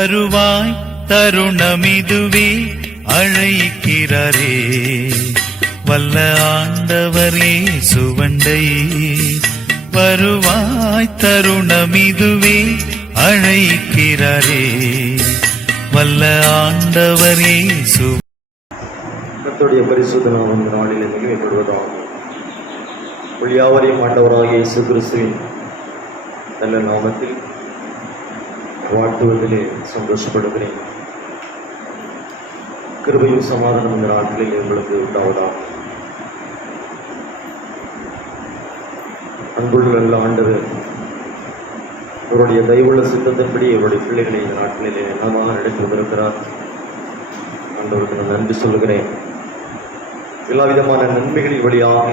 வருவாய் தருணமிதுவே அழைக்கிறாரே வல்ல ஆண்டவரே சுவண்டை. வருவாய் தருணமிதுவே அழைக்கிறாரே வல்ல ஆண்டவரே கர்த்தருடைய பரிசுத்த நாமம் நாளிலே மகிமைப்படுவதாகும். யாவரையும் ஆண்டவராகிய இயேசு கிறிஸ்துவின் நல்ல நாமத்தில் வாழ்த்துவதிலே சந்தோஷப்படுகிறேன். கிருபையும் சமாதானம் இந்த நாட்களில் உங்களுக்கு உண்டாவதாகும். அன்புள்ள நல்ல ஆண்டவர் அவருடைய தயவுள்ள சித்தத்தின்படி அவருடைய பிள்ளைகளை இந்த நாட்களிலே என்னமாக நடத்தி வந்திருக்கிறார். ஆண்டவருக்கு நான் நன்றி சொல்லுகிறேன். எல்லா விதமான நன்மைகளின் வழியாக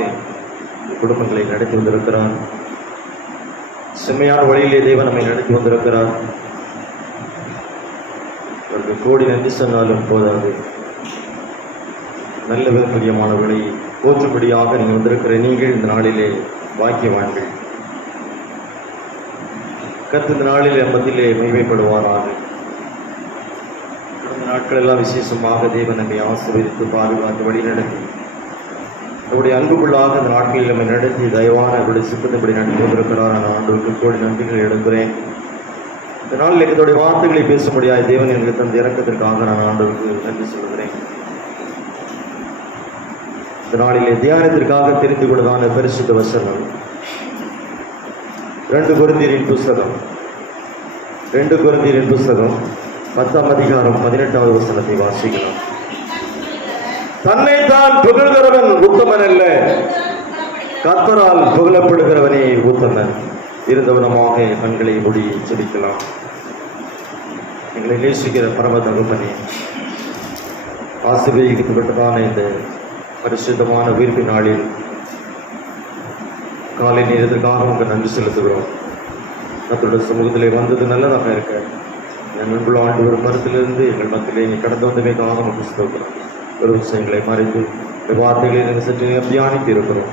குடும்பங்களை நடத்தி வந்திருக்கிறார். செம்மையான வழியிலே தேவன் நம்மை நடத்தி வந்திருக்கிறார். அவருக்கு கோடி நன்றி சொன்னாலும் போதாது. நல்ல பிரியமானவர்களை போற்றும்படியாக நீங்கள் வந்திருக்கிற நீங்கள் இந்த நாளிலே பாக்கியவான்கள். கர்த்தர் இந்த நாளிலே மத்தியிலே மகிமைப்படுவாராக. கடந்த நாட்கள் எல்லாம் விசேஷமாக தேவன் நம்மை ஆசீர்வதித்து பாதுகாத்து வழிநடத்தி அவருடைய அன்புக்குள்ளாக இந்த நாட்களில் நம்மை நடத்தி தயவான அவருடைய சித்தத்தைப்படி நடத்தி வந்திருக்கிறார். நான் ஆண்டவருக்கு கோடி நன்றிகளை எடுக்கிறேன். இந்த நாளில் எங்களுடைய வார்த்தைகளை பேசும்படியாக தேவன் எங்களுக்கு தந்த இறக்கத்திற்காக நான் ஆண்டவருக்கு நன்றி சொல்கிறேன். இந்த நாளிலே தியானத்திற்காக தெரிந்து கொண்டதான பரிசுத்த வசனம் 2 கொரிந்தியரின் புஸ்தகம் 10ஆம் அதிகாரம் 18வது வசனத்தை வாசிக்கலாம். தன்னைத்தான் புகழ்கிறவன் உத்தமன் அல்ல, கர்த்தரால் புகழப்படுகிறவனே உத்தமன். இருந்தவனமாக கண்களை மூடி ஜெபிக்கலாம். எங்களை நேசிக்கிற பரம தகப்பனே, ஆசீர்வதிக்கப்பட்டதான இந்த பரிசுத்தமான உயிர்ப்பு நாளில் காலை நேரத்திற்காக உங்களுக்கு நன்றி செலுத்துகிறோம். நம்மளுடைய சமூகத்திலே வந்தது நல்லதாக இருக்க எங்கள் ஆண்டு ஒரு மரத்திலிருந்து எங்கள் மத்தியிலே நீங்கள் கடந்து வந்தமைக்காக நமக்கு ஸ்தோத்திரம். ஒரு விஷயங்களை மறைத்து வார்த்தைகளை நாங்கள் சற்று தியானித்து இருக்கிறோம்.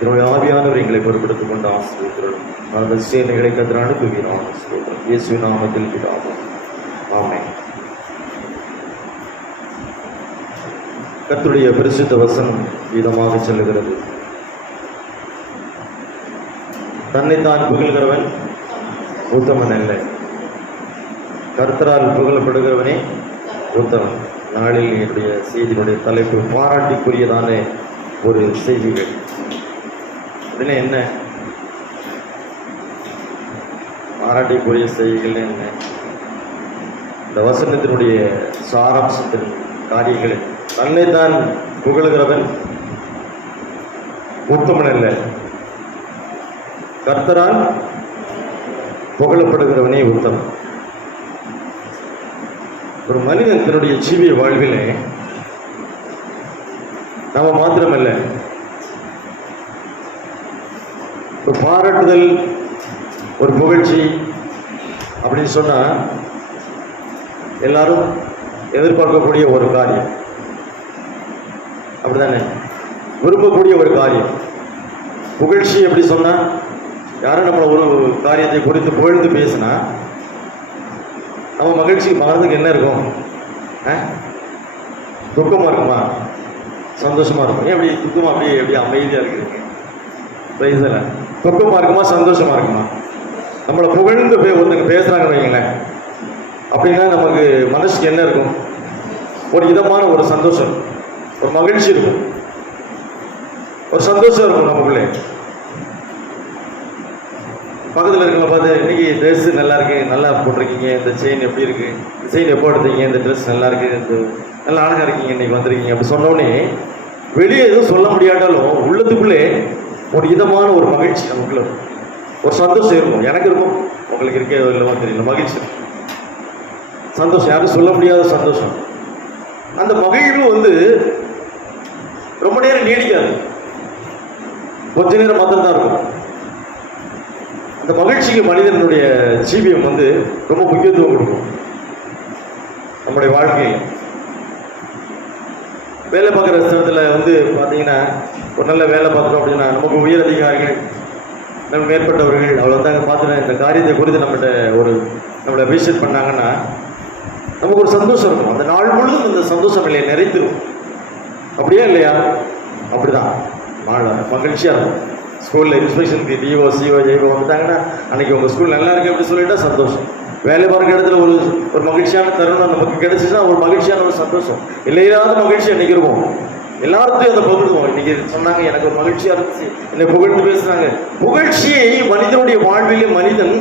என்னுடைய ஆவியானவர் எங்களை பொறுப்படுத்திக் கொண்டு ஆசீர்வதிக்கிறோம். அந்த சேனைகளை கதிர அனுப்புகிறோம். இயேசுவின் நாமத்தில் பிதாவே, ஆமென். கர்த்தருடைய பரிசுத்த வசனம் விதமாக சொல்லுகிறது. தன்னைத்தான் புகழ்கிறவன் உத்தமன் அல்ல, கர்த்தரால் புகழப்படுகிறவனே உத்தமன். நாளில் என்னுடைய செய்தியினுடைய தலைப்பு பாராட்டிக்குரியதான ஒரு செய்திகள். அப்படின்னா என்ன? பாராட்டிக்குரிய செய்திகள் என்ன? இந்த வசனத்தினுடைய சாராம்சத்தின் காரியங்கள். தன்னைத்தான் புகழுகிறவன் உத்தமன் அல்ல, கர்த்தரால் புகழப்படுகிறவனே உத்தமன். ஒரு மனிதன் தன்னுடைய ஜீவிய வாழ்விலே நாம மாத்திரமல்ல, ஒரு பாராட்டுதல், ஒரு புகழ்ச்சி அப்படின்னு சொன்னா எல்லாரும் எதிர்பார்க்கக்கூடிய ஒரு காரியம், அப்படிதானே? விரும்பக்கூடிய ஒரு காரியம். புகழ்ச்சி எப்படி சொன்னா, யாரும் நம்மளை ஒரு காரியத்தை குறித்து புகழ்ந்து பேசினா நம்ம மகிழ்ச்சி மறந்துக்கு என்ன இருக்கும்? துக்கமாக இருக்குமா? சந்தோஷமாக இருக்கும். ஏன் அப்படி துக்கமாக எப்படி அமைதியாக இருக்குதுங்க? பிரைஸ்ல துக்கமாக இருக்குமா சந்தோஷமாக இருக்குமா? நம்மளை புகழ்ந்து ஒருத்தங்க பேசுகிறாங்கன்னு வைங்களேன், அப்படின்னா நமக்கு மனசுக்கு என்ன இருக்கும்? ஒரு இதமான ஒரு சந்தோஷம், ஒரு மகிழ்ச்சி இருக்கும், ஒரு சந்தோஷம் இருக்கும் நமக்குள்ளே. பக்கத்தில் இருக்கிறவங்க பார்த்து, இன்னைக்கு ட்ரெஸ்ஸு நல்லா இருக்கு, நல்லா போட்டிருக்கீங்க, இந்த செயின் எப்படி இருக்கு, இந்த செயின் எப்போ எடுத்தீங்க, இந்த ட்ரெஸ் நல்லா இருக்கு, இந்த நல்லா அழகாக இருக்கீங்க, இன்னைக்கு வந்திருக்கீங்க அப்படி சொன்னோடனே வெளியே எதுவும் சொல்ல முடியாட்டாலும் உள்ளத்துக்குள்ளே ஒரு இதமான ஒரு மகிழ்ச்சி நமக்குள்ள, ஒரு சந்தோஷம் இருக்கும். எனக்கு இருக்கும், உங்களுக்கு இருக்கே இல்லவோ தெரியல, மகிழ்ச்சி, சந்தோஷம், யாரும் சொல்ல முடியாத சந்தோஷம். அந்த மகிழ்வு ரொம்ப நேரம் நீடிக்காது, கொஞ்ச நேரம் மாத்திரம் தான் இருக்கும். அந்த மகிழ்ச்சிக்கு மனிதனுடைய ஜீவியம் ரொம்ப முக்கியத்துவம் கொடுக்கும். நம்முடைய வாழ்க்கையில் வேலை பார்க்குற ஸ்தலத்தில் பார்த்தீங்கன்னா, ஒரு நல்ல வேலை பார்க்குறோம் அப்படின்னா நமக்கு உயர் அதிகாரிகள் நம்ம மேற்பட்டவர்கள் அவள் வந்தாங்க பார்த்துட்டு இந்த காரியத்தை குறித்து நம்மகிட்ட ஒரு நம்மளை அப்ரிஷியேட் பண்ணாங்கன்னா நமக்கு ஒரு சந்தோஷம் இருக்கும். அந்த நாள் முழுதும் அந்த சந்தோஷம் இல்லையா நிறைந்துடும். அப்படியே இல்லையா? அப்படிதான் மகிழ்ச்சியாக இருக்கும். ஸ்கூலில் இன்ஸ்பெக்ஷனுக்கு டிஓ சிஓ ஜெய்ஓ வந்துட்டாங்கன்னா அன்றைக்கி உங்கள் ஸ்கூல் நல்லா இருக்கு அப்படின்னு சொல்லிட்டா சந்தோஷம். வேலை பார்க்குற இடத்துல ஒரு மகிழ்ச்சியான தருணம் நமக்கு கிடைச்சிச்சுன்னா ஒரு மகிழ்ச்சியான ஒரு சந்தோஷம். இல்லையாவது மகிழ்ச்சி அன்றைக்கி இருக்கும். எல்லாத்தையும் அதை பகிர்ந்துவோம். இன்னைக்கு சொன்னாங்க எனக்கு ஒரு மகிழ்ச்சியாக இருந்துச்சு, என்னை புகழ்ந்து பேசுனாங்க. புகழ்ச்சியை மனிதனுடைய வாழ்விலே மனிதன்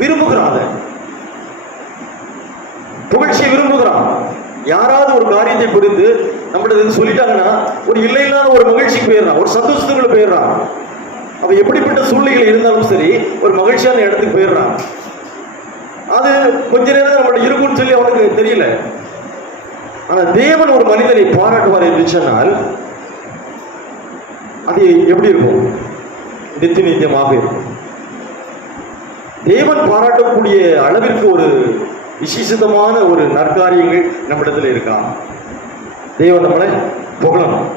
விரும்புகிறான். புகழ்ச்சியை விரும்புகிறான். யாராவது ஒரு காரியத்தை புரிந்து நம்மகிட்ட சொல்லிட்டாங்கன்னா ஒரு இல்லை இல்லாத ஒரு மகிழ்ச்சிக்கு போயிடுறான், ஒரு சந்தோஷத்துக்குள்ள போயிடுறான். அவ எப்படிப்பட்ட சூழ்நிலைகள் இருந்தாலும் சரி ஒரு மகிழ்ச்சியான இடத்துக்கு போயிடுறான். அது கொஞ்ச நேரம் நம்மளோட இருக்கும்னு சொல்லி அவனுக்கு தெரியல. ஆனா தேவன் ஒரு மனிதனை பாராட்டுவார் என்று சொன்னால் அது எப்படி இருக்கும்? நித்திய நித்தியமாக இருக்கும். தேவன் பாராட்டக்கூடிய அளவிற்கு ஒரு விசேஷமான ஒரு நற்காரியங்கள் நம்மிடத்தில் இருக்கா? தேவன் நம்மளை புகழணும்,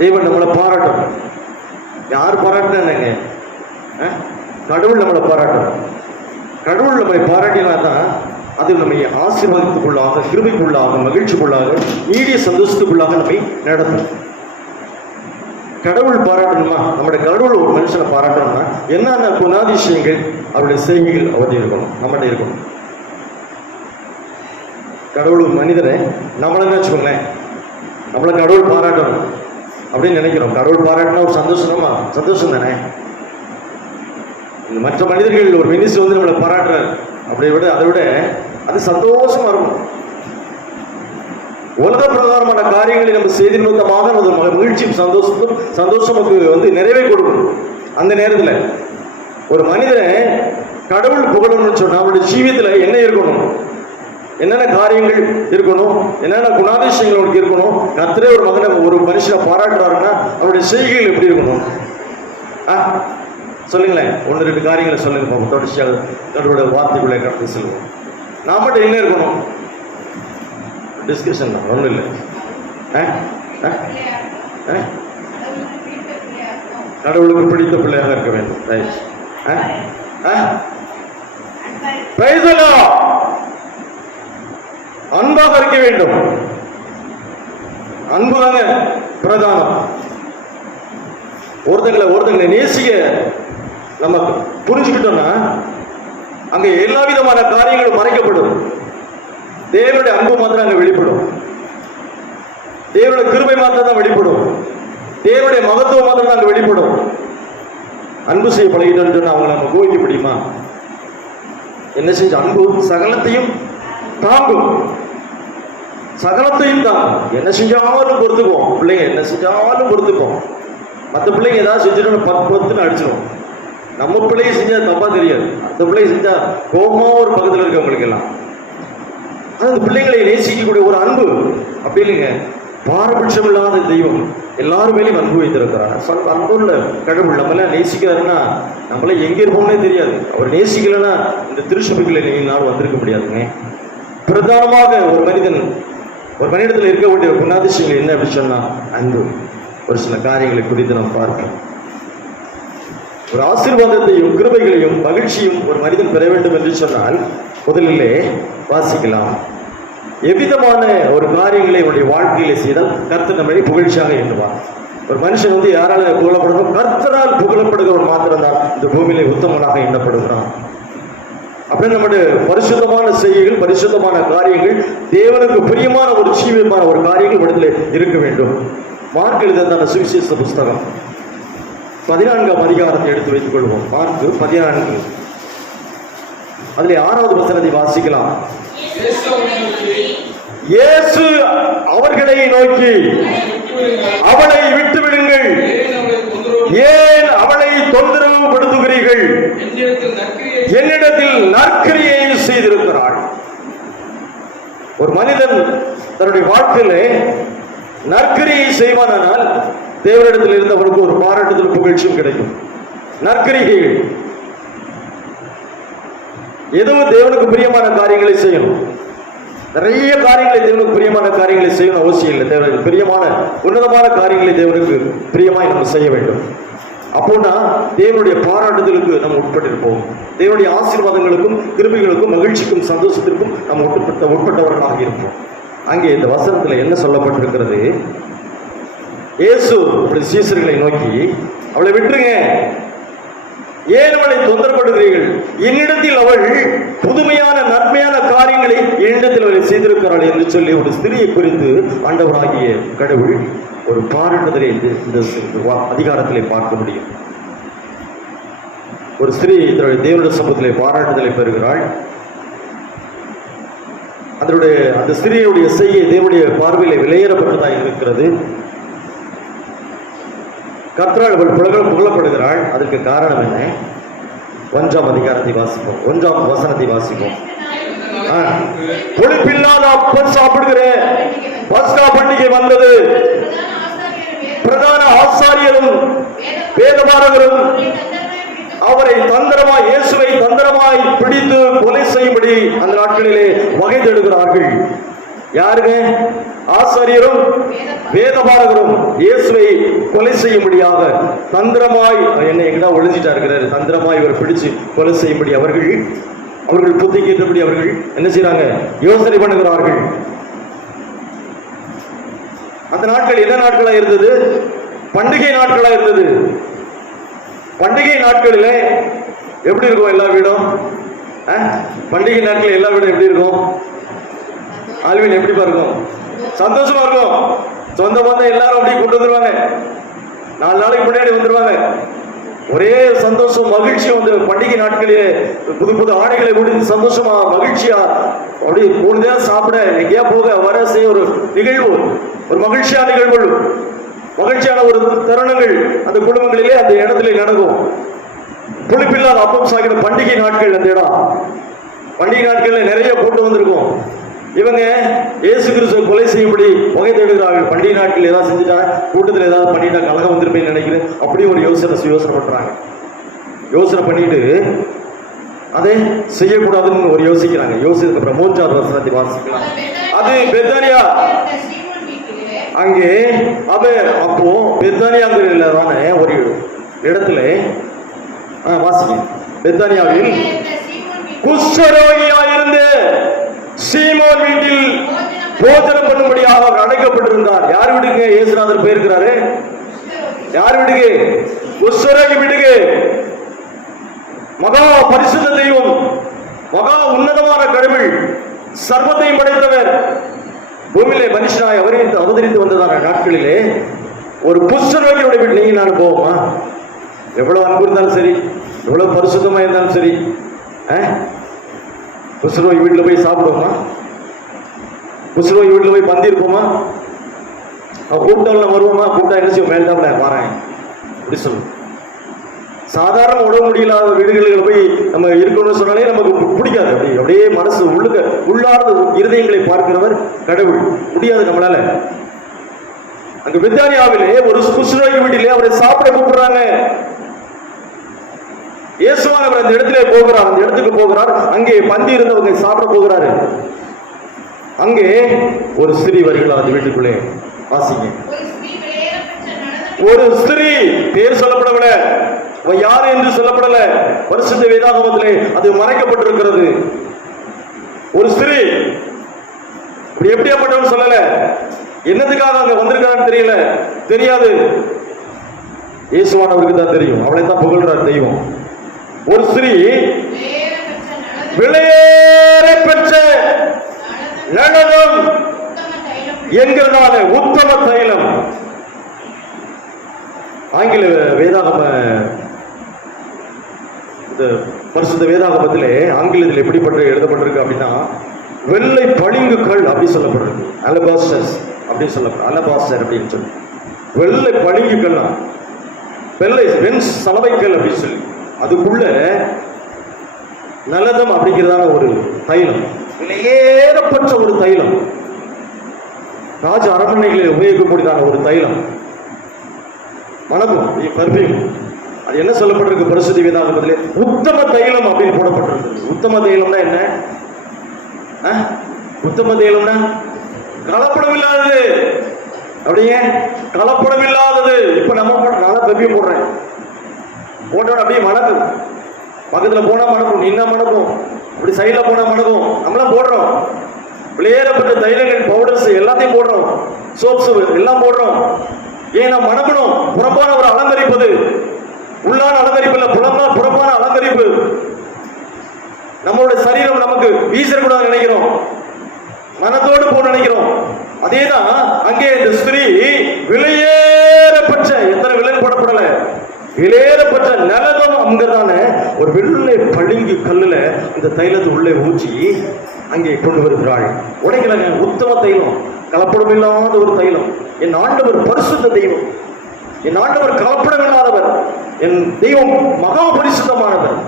தேவன் நம்மளை பாராட்டணும். யார் பாராட்டினாங்க? கடவுள் நம்மளை பாராட்டணும். கடவுள் நம்மளை பாராட்டினா தான் அது நம்மை ஆசீர்வாதத்துக்குள்ளாக, கிருபைக்குள்ளாக, மகிழ்ச்சிக்குள்ளாக, நீடிய சந்தோஷத்துக்குள்ளாக நம்மை நடத்தும். கடவுள் பாராட்டணுமா? நம்முடைய கடவுள் ஒரு மனுஷனை பாராட்டணும்னா என்னென்ன குணாதிசயங்கள் அவருடைய செய்கைகள் அவர்கிட்ட இருக்கணும், நம்மகிட்ட இருக்கணும். கடவுள் மனிதனை நம்மளன்னு வச்சுக்கோங்களேன், நம்மளை கடவுள் பாராட்டணும் அப்படின்னு நினைக்கிறோம். கடவுள் பாராட்டினா ஒரு சந்தோஷமா? சந்தோஷம் தானே. மற்ற மனிதர்கள் ஒரு மினிஸ்டர் வந்து நம்மளை பாராட்டுறாரு, அப்படியே விட அதை விட அது சந்தோஷமா இருக்கும். உலக பிரகாரமான காரியங்களை நம்ம செய்தி நோக்கமாக மகிழ்ச்சியும் சந்தோஷமுக்கு வந்து நிறைவே கொடுக்கணும். அந்த நேரத்தில் ஒரு மனிதனை கடவுள் புகழணும்னு சொன்னா அவருடைய ஜீவியத்துல என்ன இருக்கணும், என்னென்ன காரியங்கள் இருக்கணும், என்னென்ன குணாதிசயங்கள் அவனுக்கு இருக்கணும். கர்த்தரே ஒரு மகனை ஒரு மனுஷனை பாராட்டுறாருன்னா அவருடைய செய்கைகள் எப்படி இருக்கணும்? சொல்லுங்களேன், ஒன்று ரெண்டு காரியங்களை சொல்லுங்க. தொடர்ச்சியாக கடவுளுடைய வார்த்தைக்குள்ளே கடந்து செல்வோம். நான் மட்டும் என்ன இருக்கணும்? டிஸ்கஷன் தான், ஒன்றும் இல்லை. கடவுளுக்கு பிடித்த பிள்ளையாக இருக்க வேண்டும். அன்பாக இருக்க வேண்டும். அன்புதாங்க பிரதானம். ஒருத்தங்களை நேசிக்க நம்ம புரிஞ்சுக்கிட்டோம்னா அங்க எல்லா விதமான காரியங்களும் மறைக்கப்படும். தேவனுடைய அன்பு மாத்திரம் அங்க வெளிப்படும். தேவனுடைய கிருபை மாத்திரம் தான் வெளிப்படும். தேவனுடைய மகத்துவம் மாத்திரம் தான் அங்க வெளிப்படும். அன்பு செய்ய பழகிட்டோம்னு சொன்னா அவங்களை நம்ம கோவிக்க முடியுமா? என்ன செஞ்ச அன்பு சகலத்தையும் தாங்கும், சகலத்தையும் தாங்கும். என்ன செஞ்சாலும் பொறுத்துக்குவோம். பிள்ளைங்க என்ன செஞ்சாலும் பொறுத்துக்குவோம். மற்ற பிள்ளைங்க ஏதாவது செஞ்சுட்டு 10 அடிச்சிடும். நம்ம பிள்ளைங்க செஞ்சா தப்பா தெரியாது, அந்த பிள்ளைங்க செஞ்சா கோபமா ஒரு பக்கத்தில் இருக்கவங்களுக்கு எல்லாம். அந்த பிள்ளைங்களை நேசிக்கக்கூடிய ஒரு அன்பு அப்படி இல்லைங்க. பாரபட்சம் இல்லாத தெய்வம் எல்லாரும் மேலேயும் அன்பு வைத்திருக்கிறார். அன்புள்ள கடவுள் நம்மள நேசிக்கிறாருன்னா நம்மள எங்க இருப்போம்னே தெரியாது. அவர் நேசிக்கலன்னா இந்த திருச்சபைகளை நீங்க நாள் வந்திருக்க முடியாதுங்க. பிரதானமாக ஒரு மனிதத்தில் இருக்க வேண்டிய குணாதிசயங்கள் என்ன அப்படின்னு சொன்னா அன்பு. ஒரு சில காரியங்களை குறித்து நாம் பார்ப்போம். ஒரு ஆசீர்வாதத்தையும் கிருபைகளையும் மகிழ்ச்சியும் ஒரு மனிதன் பெற வேண்டும் என்று சொன்னால் முதலிலே வாசிக்கலாம். எவ்விதமான ஒரு காரியங்களை என்னுடைய வாழ்க்கையிலே செய்தால் கர்த்தர் நம்மளை புகழ்ச்சியாக எண்ணுவார். ஒரு மனுஷன் வந்து யாரால புகழப்படணும்? கர்த்தரால் புகழப்படுகிறவன் மாத்திரம்தான் இந்த பூமியிலே உத்தமனாக எண்ணப்படுகிறான். அப்படின்னு நம்முடைய பரிசுத்தமான செய்கைகள், பரிசுத்தமான காரியங்கள், தேவனுக்கு பிரியமான ஒரு ஜீவியமான ஒரு காரியங்கள் இடத்துல இருக்க வேண்டும். மார்க் எழுதின சுவிசேஷ புஸ்தகம் 14ஆம் அதிகாரத்தை எடுத்து வைத்துக் கொள்வோம். மார்க் 14 அதிலே 6வது வசனத்தை வாசிக்கலாம். இயேசு அவர்களை நோக்கி அவளை விட்டு விடுங்கள், ஏன் அவளை தொந்தரவு படுத்துகிறீர்கள்? என்னிடத்தில் நற்கிரியை செய்திருக்கிறாள். ஒரு மனிதன் தன்னுடைய வாழ்க்கையிலே நற்கிரியை செய்வானால் தேவனிடத்தில் இருந்தவருக்கு ஒரு பாராட்டுதல் புகழ்ச்சியும் கிடைக்கும். நற்கிரிகைகள் எதுவும் தேவனுக்கு பிரியமான காரியங்களை செய்யணும். நிறைய காரியங்களை தேவனுக்கு பிரியமான காரியங்களை செய்யணும் அவசியம் இல்லை. தேவனுக்கு பிரியமான உன்னதமான காரியங்களை தேவனுக்கு பிரியமாய் நம்ம செய்ய வேண்டும். அப்போனா தேவனுடைய பாராட்டுதலுக்கு நம்ம உட்பட்டிருப்போம். தேவனுடைய ஆசீர்வாதங்களுக்கும் கிருபைகளுக்கும் மகிழ்ச்சிக்கும் சந்தோஷத்திற்கும் நம்ம உட்பட்டவர்களாக இருப்போம். அங்கே இந்த வசனத்துல என்ன சொல்லப்பட்டிருக்கிறது? இயேசு அப்படி சீசர்களை நோக்கி, அவளை விட்டுருங்க, ஏன் அவளை தொந்தரப்படுகிறீர்கள்? என்னிடத்தில் அவள் புதுமையான நன்மையான காரியங்களை என்னிடத்தில் அவளை செய்திருக்கிறாள் என்று சொல்லி ஒரு ஸ்திரியை குறித்து ஆண்டவராகிய கடவுள் ஒரு பாராட்டுதலை இந்த அதிகாரத்திலே பார்க்க முடியும். ஒரு ஸ்திரீ தேவனுடைய சமூகத்திலே பாராட்டுதலை பெறுகிறாள். அந்த ஸ்திரீயுடைய செய்கை தேவனுடைய பார்வையிலே விலையேறப்பட்டதாக இருக்கிறது. கர்த்தரால் அவள் புகழப்படுகிறாள். அதற்கு காரணம் என்ன? 1ஆம் அதிகாரத்தை வாசிப்போம், 1ஆம் வசனத்தை வாசிப்போம். புளிப்பில்லாத அப்பம் சாப்பிடுகிற பஸ்கா பண்டிகை வந்தது. பிரதான ஆசாரியரும் வேதபாரகரும் அவரை தந்திரமாய், இயேசுவை தந்திரமாய் பிடித்து கொலை செய்யும்படி அந்த நாட்களிலே வகை தேடுகிறார்கள். யாருங்க? ஆசாரியரும் வேதபாரகரும் இயேசுவை கொலை செய்யும்படியாக தந்திரமாய், என்ன எங்கடா ஒளிஞ்சிட்டா இருக்கிறாரு, தந்திரமாய் இவர் பிடிச்சு கொலை செய்யும்படி அவர்கள் புத்திக்கு ஏற்றபடி அவர்கள் என்ன செய்யறாங்க? யோசனை பண்ணுகிறார்கள். அந்த நாட்கள் என்ன நாட்களா இருந்தது? பண்டிகை நாட்களா இருந்தது. பண்டிகை நாட்களில் எப்படி இருக்கும் எல்லா வீடும்? பண்டிகை நாட்களில் எல்லா வீடும் எப்படி இருக்கும்? ஆல்வின் எப்படிப்பா இருக்கும்? சந்தோஷமா இருக்கும். சொந்த பந்தம் எல்லாரும் அப்படியே கொண்டு வந்துருவாங்க. 4 நாளைக்கு முன்னாடி வந்துருவாங்க. ஒரே சந்தோஷம் மகிழ்ச்சி வந்து பண்டிகை நாட்களிலே புது புது ஆடைகளை முடிந்து சந்தோஷமா மகிழ்ச்சியா அப்படி பொழுதா சாப்பிட எங்கேயா போக வர செய்ய ஒரு நிகழ்வு, ஒரு மகிழ்ச்சியான நிகழ்வு, மகிழ்ச்சியான ஒரு தருணங்கள் அந்த குடும்பங்களிலே அந்த இடத்துல நடக்கும். புளிப்பில்லாத அப்பம் சாகிற பண்டிகை நாட்கள் அந்த இடம். பண்டிகை நாட்கள்ல நிறைய கூட்டம் வந்திருக்கும். இவங்க இயேசு கிறிஸ்துவை கொலை செய்யும்படி வகை தேடுகிறார்கள். பண்டிகை நாட்கள் ஏதாவது செஞ்சுட்டா, கூட்டத்தில் ஏதாவது பண்ணிட்டா கலகம் வந்திருப்பேன்னு நினைக்கிறேன். அப்படி ஒரு யோசனை பண்றாங்க. யோசனை பண்ணிட்டு அதை செய்யக்கூடாதுன்னு ஒரு யோசிக்கிறாங்க. யோசிச்சதுக்கு அப்புறம் 3ஆவது வசனத்தை வாசிக்கலாம். அது பெத்தானியா. அங்கே அப்போ பெத்தானியாங்கிறதான ஒரு இடத்துல வாசிக்க, பெத்தானியாவில் குஷ்டரோகியா இருந்து சீமோன் வீட்டில் போஜனம் பண்ணும்படியாக அவர் அழைக்கப்பட்டிருந்தார். யார் வீட்டுக்கு இயேசுநாதர் போயிருக்கிறாரு? யார் வீட்டுக்கு? குஷ்டரோகி வீட்டுக்கு. மகா பரிசுத்த தெய்வம், மகா உன்னதமான கடவுள், சர்வத்தையும் படைத்தவர், பூமியிலே மனுஷனாய் அவரே அவதரித்து வந்ததான நாட்களிலே ஒரு குஷ்டரோகியோட வீட்டு நீங்க நான் போவோமா? எவ்வளவு அன்பு இருந்தாலும் சரி, எவ்வளவு பரிசுத்தமா இருந்தாலும் சரி, குஷ்டரோகி வீட்டுல போய் சாப்பிடுவோமா? குஷ்டரோகி வீட்டுல போய் பந்தி இருப்போமா? கூப்பிட்டாலும் வருவோமா? கூப்பிட்டா என்ன செய்வோம்? வேண்டாம் வரேன் அப்படி சொல்லுவோம். சாதாரண உடம்பு முடியலாத வீடுகளில் போய் நம்ம இருக்கணும்னு சொன்னாலே நமக்கு பிடிக்காது. அப்படியே மனசு உள்ளார்ந்த இருதயங்களை பார்க்கிறவர் கடவுள். முடியாது நம்மளால. அங்க பெத்தானியாவிலே ஒரு குஷ்டரோகி வீட்டிலே அவரை சாப்பிட கூப்பிடுறாங்க. இயேசுவானவர் அந்த இடத்திலே போகிறார், அந்த இடத்துக்கு போகிறார். அங்கே பந்தி இருந்தவங்க சாப்பிட போகிறாரு. அங்கே ஒரு ஸ்திரீ வருகிறார் அந்த வீட்டுக்குள்ளே. வாசிங்க. ஒரு ஸ்திரீ, பேர் சொல்லப்படவில்லை, யாரு என்று சொல்லப்படல. பரிசுத்த வேதாகமத்திலே அது மறைக்கப்பட்டிருக்கிறது. ஒரு ஸ்திரீ எப்படியாப்பட்டவன் சொல்லல. என்னதுக்காக அங்க வந்திருக்கான்னு தெரியல, தெரியாது. இயேசுவானவருக்கு தான் தெரியும். அவளை தான் புகழ்றார் தெய்வம். ஒரு ஸ்திரீ விலையேற பெற்ற நனதம் என்கிறதான உத்தம தைலம். ஆங்கில வேதாகம, பரிசுத்த வேதாகமத்திலே ஆங்கிலத்தில் எப்படிப்பட்ட எழுதப்பட்டிருக்கு அப்படின்னா, வெள்ளை பளிங்கு கல் அப்படி சொல்லப்படுறது. அலபாஸ்டர்ஸ் அப்படின்னு சொல்லப்படுறது. அலபாஸ்டர் அப்படின்னு சொல்லி வெள்ளை பளிங்கு கல், வெள்ளை வெண் சலவைக்கல் அப்படின்னு சொல்லி அதுக்குள்ள நலதம் அப்படிங்கிறதான ஒரு தைலம், விலையேறப்பட்ட ஒரு தைலம், ராஜ அரண்மனைகளில் உபயோகிக்கக்கூடியதான ஒரு தைலம், மணக்கும் பர்ஃபியூம். அது என்ன சொல்லப்பட்டிருக்கு பரிசுத்த வேதாகமத்திலே? உத்தம தைலம் அப்படின்னு போடப்பட்டிருக்கு. உத்தம தைலம்னா என்ன? உத்தம தைலம்னா கலப்படம் இல்லாதது. அப்படியே கலப்படம் இல்லாதது. இப்ப நம்ம நான் பெர்ஃபியூம் போடுறேன், போட்டோட அப்படியே மணக்கும், பக்கத்துல போனா மணக்கும், நின்னா மணக்கும், இப்படி சைட்ல போனா மணக்கும். நம்மளாம் போடுறோம் வெளியேறப்பட்ட தைலங்கள், பவுடர்ஸ் எல்லாத்தையும் போடுறோம், சோப்ஸ் எல்லாம் போடுறோம். ஏன்னா மணக்கணும். புறப்பான ஒரு அலங்கரிப்பது, உள்ளான அலங்கரிப்பு இல்ல, புறப்பான அலங்கரிப்பு. நம்மளுடைய சரீரம் நமக்கு வீசக்கூடாது நினைக்கிறோம், மனத்தோடு போக நினைக்கிறோம். அதேதான் அங்கே இந்த ஸ்திரீ விலையேறப்பட்ட, எத்தனை விலை போடப்படல, விலையேறப்பட்ட நிலதம் அங்கதானே ஒரு வெள்ளை பளிங்கு கல்லுல இந்த தைலத்தை உள்ளே ஊற்றி அங்கே கொண்டு வருகிறாள். உடைக்கலங்க, உத்தம தைலம், கலப்படம் இல்லாத ஒரு தைலம். என் ஆண்டவர் பரிசுத்த தெய்வம், என் ஆண்டவர் கலப்படம் இல்லாதவர், என் தெய்வம் மகா பரிசுத்தமானவர்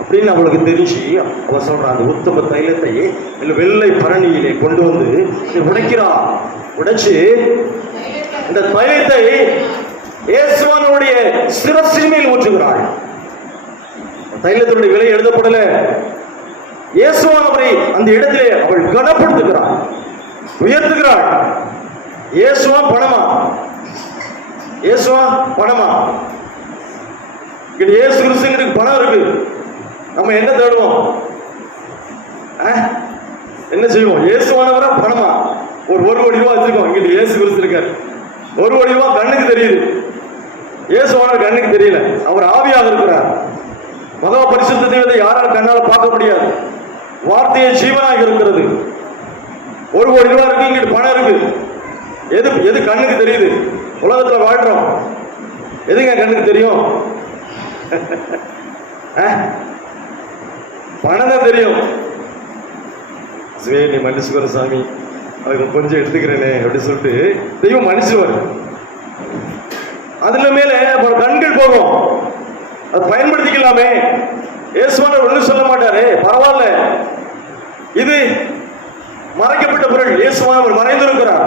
அப்படின்னு அவளுக்கு தெரிஞ்சு அவர் சொல்ற அந்த உத்தம தைலத்தை வெள்ளை பரணியிலே கொண்டு வந்து உடைக்கிறார். உடைச்சு இந்த தைலத்தை இயேசுவானுடைய சிரசின் மேல் ஊற்றுகிறாள். தைலத்தினுடைய விலை எழுதப்படல. இயேசுவானவரை அந்த இடத்திலே அவள் கனப்படுத்துகிறாள், உயர்த்துகிறாள். இயேசுவா பணமா? இயேசுவா பணமா? இயேசு கிறிஸ்துவுக்கு பணம் இருக்கு, நம்ம என்ன தேடுவோம், என்ன செய்வோம்? இயேசுவானவரா பணமா? ஒரு கோடி ரூபாய் வச்சிருக்கோம், இங்க இயேசு கிறிஸ்து இருக்காரு. 1 கோடி ரூபாய் கண்ணுக்கு தெரியுது, இயேசுவானவர் கண்ணுக்கு தெரியல. அவர் ஆவியாக இருக்கிறார். மகா பரிசுத்த தெய்வத்தை யாரால் கண்ணால பார்க்க முடியாது. வார்த்தையை ஜீவனாக இருக்கிறது. 1 கோடி ரூபாய் இருக்கு, இங்கிட்டு பணம் இருக்கு. எது கண்ணுக்கு தெரியுது? உலகத்துல வாழ்றோம், எதுங்க கண்ணுக்கு தெரியும்? பணம் தான் தெரியும். நீ மன்னிச்சுக்கிற சாமி, அதுக்கு கொஞ்சம் எடுத்துக்கிறேனே அப்படின்னு சொல்லிட்டு தெய்வம் மன்னிச்சுவார். அதுல மேல கண்கள் போகும், அது பயன்படுத்திக்கலாமே. இயேசுவானவர் ஒன்றும் சொல்ல மாட்டாரு, பரவாயில்ல, இது மறைக்கப்பட்ட பொருள், இயேசுவானவர் மறைந்திருக்கிறார்.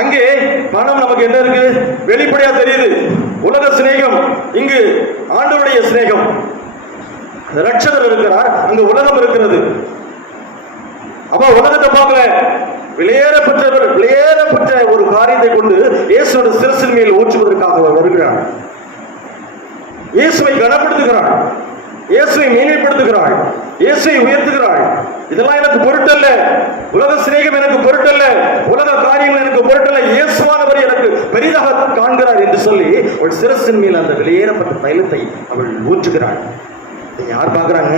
அங்கே பணம் நமக்கு என்ன இருக்கு? வெளிப்படையா தெரியுது. உலக சிநேகம், இங்கு ஆண்டவருடைய சிநேகம். ரட்சகர் இருக்கிறார், அங்கு உலகம் இருக்கிறது. அப்ப உலகத்தை பார்க்கல, விலையேறப்பட்ட ஒரு காரியத்தை கொண்டு இயேசுவோட சிரசின் மேல் ஊற்றுவதற்காக வருகிறார். இயேசுவை கனப்படுத்துகிறாள், இயேசுவை மேன்மைப்படுத்துகிறாள், இயேசுவை உயர்த்துகிறாள். இதெல்லாம் எனக்கு பொருட்டல்ல, உலக சிநேகம் எனக்கு பொருட்டல்ல, உலக காரியங்கள் எனக்கு பொருட்டல்ல, இயேசுவானவர் எனக்கு பெரிதாக காண்கிறார் என்று சொல்லி ஒரு சிரசின் மேல் அந்த வெளியேறப்பட்ட தைலத்தை அவள் ஊற்றுகிறாள். யார் பார்க்கறாங்க?